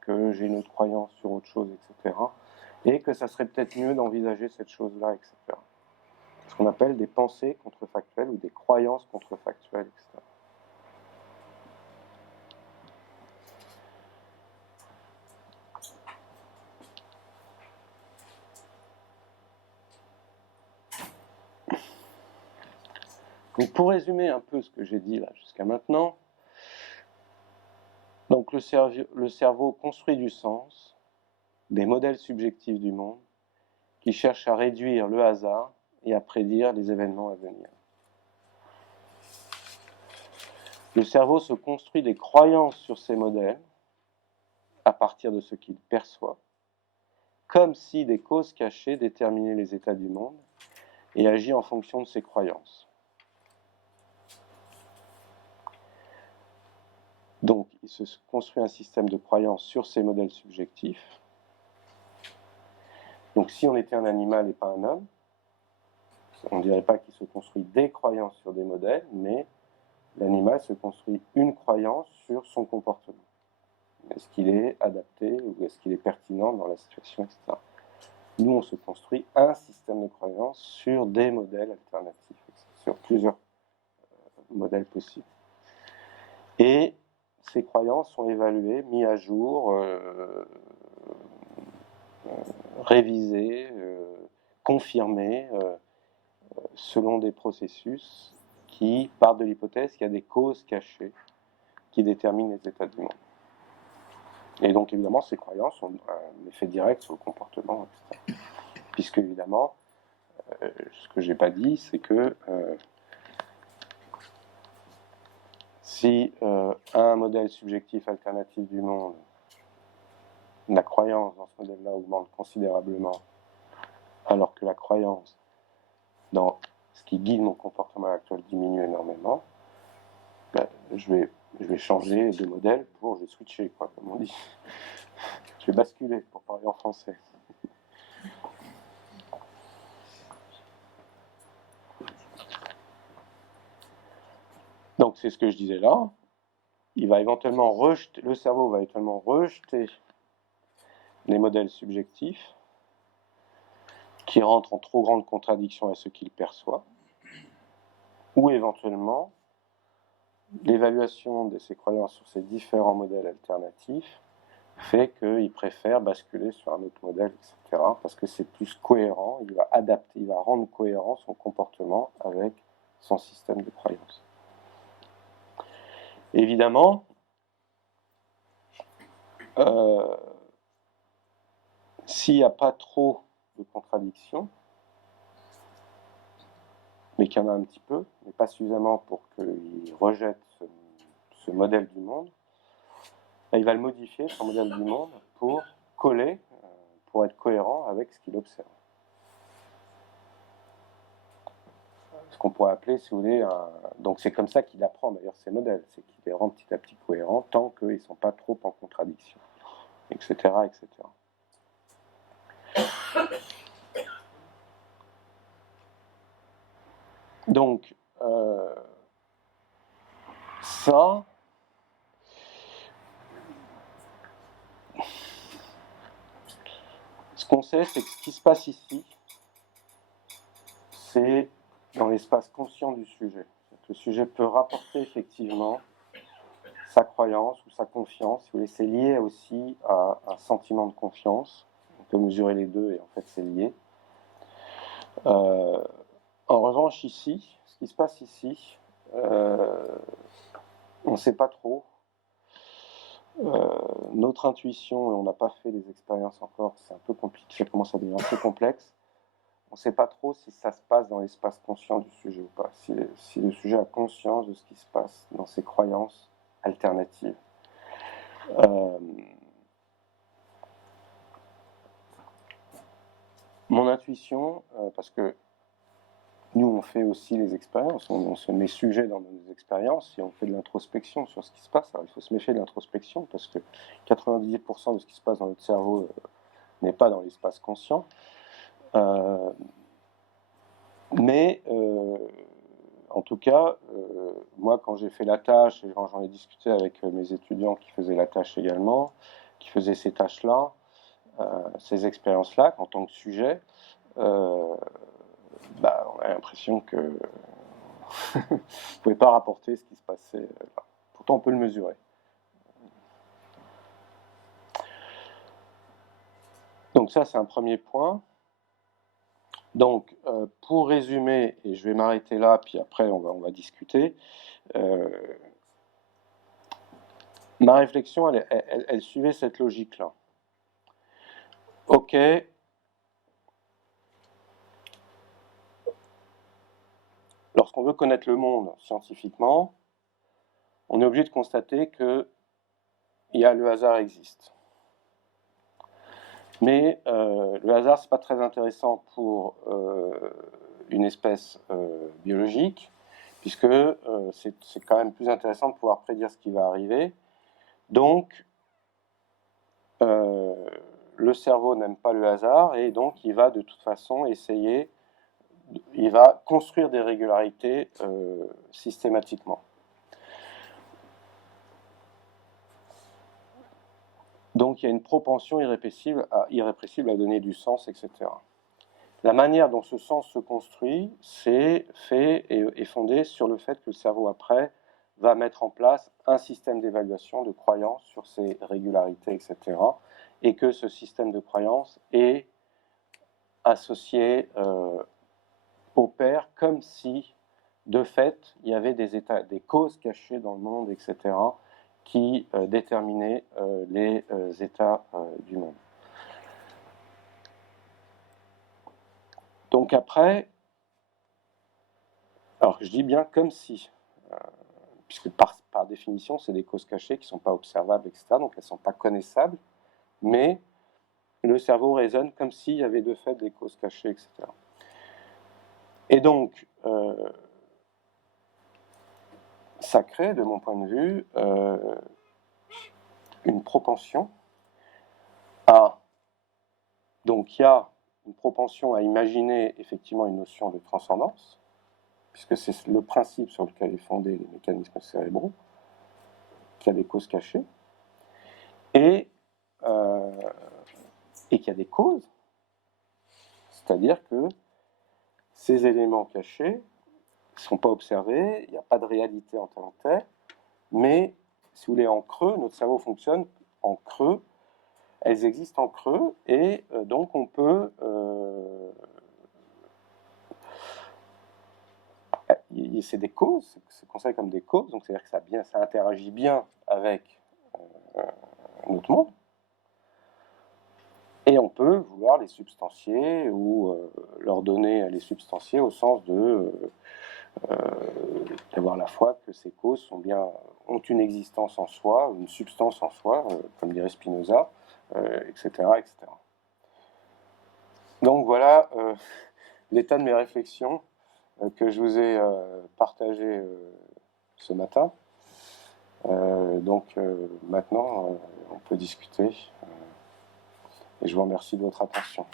que j'ai une autre croyance sur autre chose, etc., et que ça serait peut-être mieux d'envisager cette chose-là, etc. ce qu'on appelle des pensées contrefactuelles ou des croyances contrefactuelles, etc. Donc pour résumer un peu ce que j'ai dit là jusqu'à maintenant, donc le cerveau construit du sens, des modèles subjectifs du monde, qui cherchent à réduire le hasard et à prédire les événements à venir. Le cerveau se construit des croyances sur ces modèles à partir de ce qu'il perçoit, comme si des causes cachées déterminaient les états du monde et agit en fonction de ces croyances. Donc, il se construit un système de croyances sur ces modèles subjectifs. Donc, si on était un animal et pas un homme, on ne dirait pas qu'il se construit des croyances sur des modèles, mais l'animal se construit une croyance sur son comportement. Est-ce qu'il est adapté ou est-ce qu'il est pertinent dans la situation, etc. Nous, on se construit un système de croyances sur des modèles alternatifs, sur plusieurs modèles possibles. Et ces croyances sont évaluées, mises à jour, révisées, confirmées, selon des processus qui partent de l'hypothèse qu'il y a des causes cachées qui déterminent les états du monde. Et donc évidemment, ces croyances ont un effet direct sur le comportement, etc. Puisque évidemment, ce que je n'ai pas dit, c'est que si un modèle subjectif alternatif du monde, la croyance dans ce modèle-là augmente considérablement, alors que la croyance dans ce qui guide mon comportement actuel diminue énormément, ben, je vais changer de modèle je vais switcher, quoi, comme on dit. Je vais basculer, pour parler en français. Donc c'est ce que je disais là. Il va éventuellement rejeter, le cerveau va éventuellement rejeter les modèles subjectifs qui rentrent en trop grande contradiction à ce qu'il perçoit, ou éventuellement l'évaluation de ses croyances sur ces différents modèles alternatifs fait qu'il préfère basculer sur un autre modèle, etc., parce que c'est plus cohérent, il va adapter, il va rendre cohérent son comportement avec son système de croyances. Évidemment, s'il n'y a pas trop de contradictions, mais qu'il y en a un petit peu, mais pas suffisamment pour qu'il rejette ce modèle du monde, il va le modifier, son modèle du monde, pour coller, pour être cohérent avec ce qu'il observe. Ce qu'on pourrait appeler, si vous voulez, donc c'est comme ça qu'il apprend d'ailleurs ces modèles, c'est qu'il les rend petit à petit cohérents tant qu'ils ne sont pas trop en contradiction, etc., etc. Donc, ça, ce qu'on sait, c'est que ce qui se passe ici, c'est dans l'espace conscient du sujet. Le sujet peut rapporter effectivement sa croyance ou sa confiance. Si vous voulez, c'est lié aussi à un sentiment de confiance. On peut mesurer les deux et en fait c'est lié. En revanche, ici, ce qui se passe ici, on ne sait pas trop. Notre intuition, et on n'a pas fait les expériences encore, c'est un peu compliqué, ça commence à devenir un peu complexe. On ne sait pas trop si ça se passe dans l'espace conscient du sujet ou pas, si le sujet a conscience de ce qui se passe dans ses croyances alternatives. Mon intuition, parce que nous on fait aussi les expériences, on se met sujet dans nos expériences et on fait de l'introspection sur ce qui se passe. Alors il faut se méfier de l'introspection parce que 90% de ce qui se passe dans notre cerveau n'est pas dans l'espace conscient. Mais en tout cas, moi quand j'ai fait la tâche, et quand j'en ai discuté avec mes étudiants qui faisaient la tâche également, qui faisaient ces tâches-là, ces expériences-là, en tant que sujet, on a l'impression que vous ne pouvez pas rapporter ce qui se passait là. Pourtant, on peut le mesurer. Donc ça, c'est un premier point. Donc, pour résumer, et je vais m'arrêter là, puis après on va discuter, ma réflexion, elle suivait cette logique-là. Ok, lorsqu'on veut connaître le monde scientifiquement, on est obligé de constater que le hasard existe. Mais le hasard, c'est pas très intéressant pour une espèce biologique, puisque c'est quand même plus intéressant de pouvoir prédire ce qui va arriver. Donc, le cerveau n'aime pas le hasard, et donc il va de toute façon essayer, il va construire des régularités systématiquement. Donc il y a une propension irrépressible à donner du sens, etc. La manière dont ce sens se construit, c'est fait et est fondé sur le fait que le cerveau, après, va mettre en place un système d'évaluation, de croyance sur ces régularités, etc. Et que ce système de croyance est associé, opère comme si, de fait, il y avait des causes cachées dans le monde, etc., qui déterminaient les états du monde. Donc après, alors je dis bien comme si, puisque par définition, c'est des causes cachées qui ne sont pas observables, etc., donc elles ne sont pas connaissables, mais le cerveau raisonne comme s'il y avait de fait des causes cachées, etc. Et donc, ça crée, de mon point de vue, une propension à... Donc il y a une propension à imaginer effectivement une notion de transcendance, puisque c'est le principe sur lequel est fondé les mécanismes cérébraux, qu'il y a des causes cachées, et qu'il y a des causes, c'est-à-dire que ces éléments cachés ne sont pas observés, il n'y a pas de réalité en tant que telle, mais si vous voulez, en creux, notre cerveau fonctionne en creux, elles existent en creux, et donc on peut... c'est des causes, c'est considéré comme des causes, donc c'est-à-dire que ça interagit bien avec notre monde, et on peut vouloir les substancier ou leur donner les substancier au sens d'avoir la foi que ces causes ont une existence en soi, une substance en soi, comme dirait Spinoza, etc., etc. Donc voilà l'état de mes réflexions que je vous ai partagées ce matin. Donc maintenant, on peut discuter. Et je vous remercie de votre attention.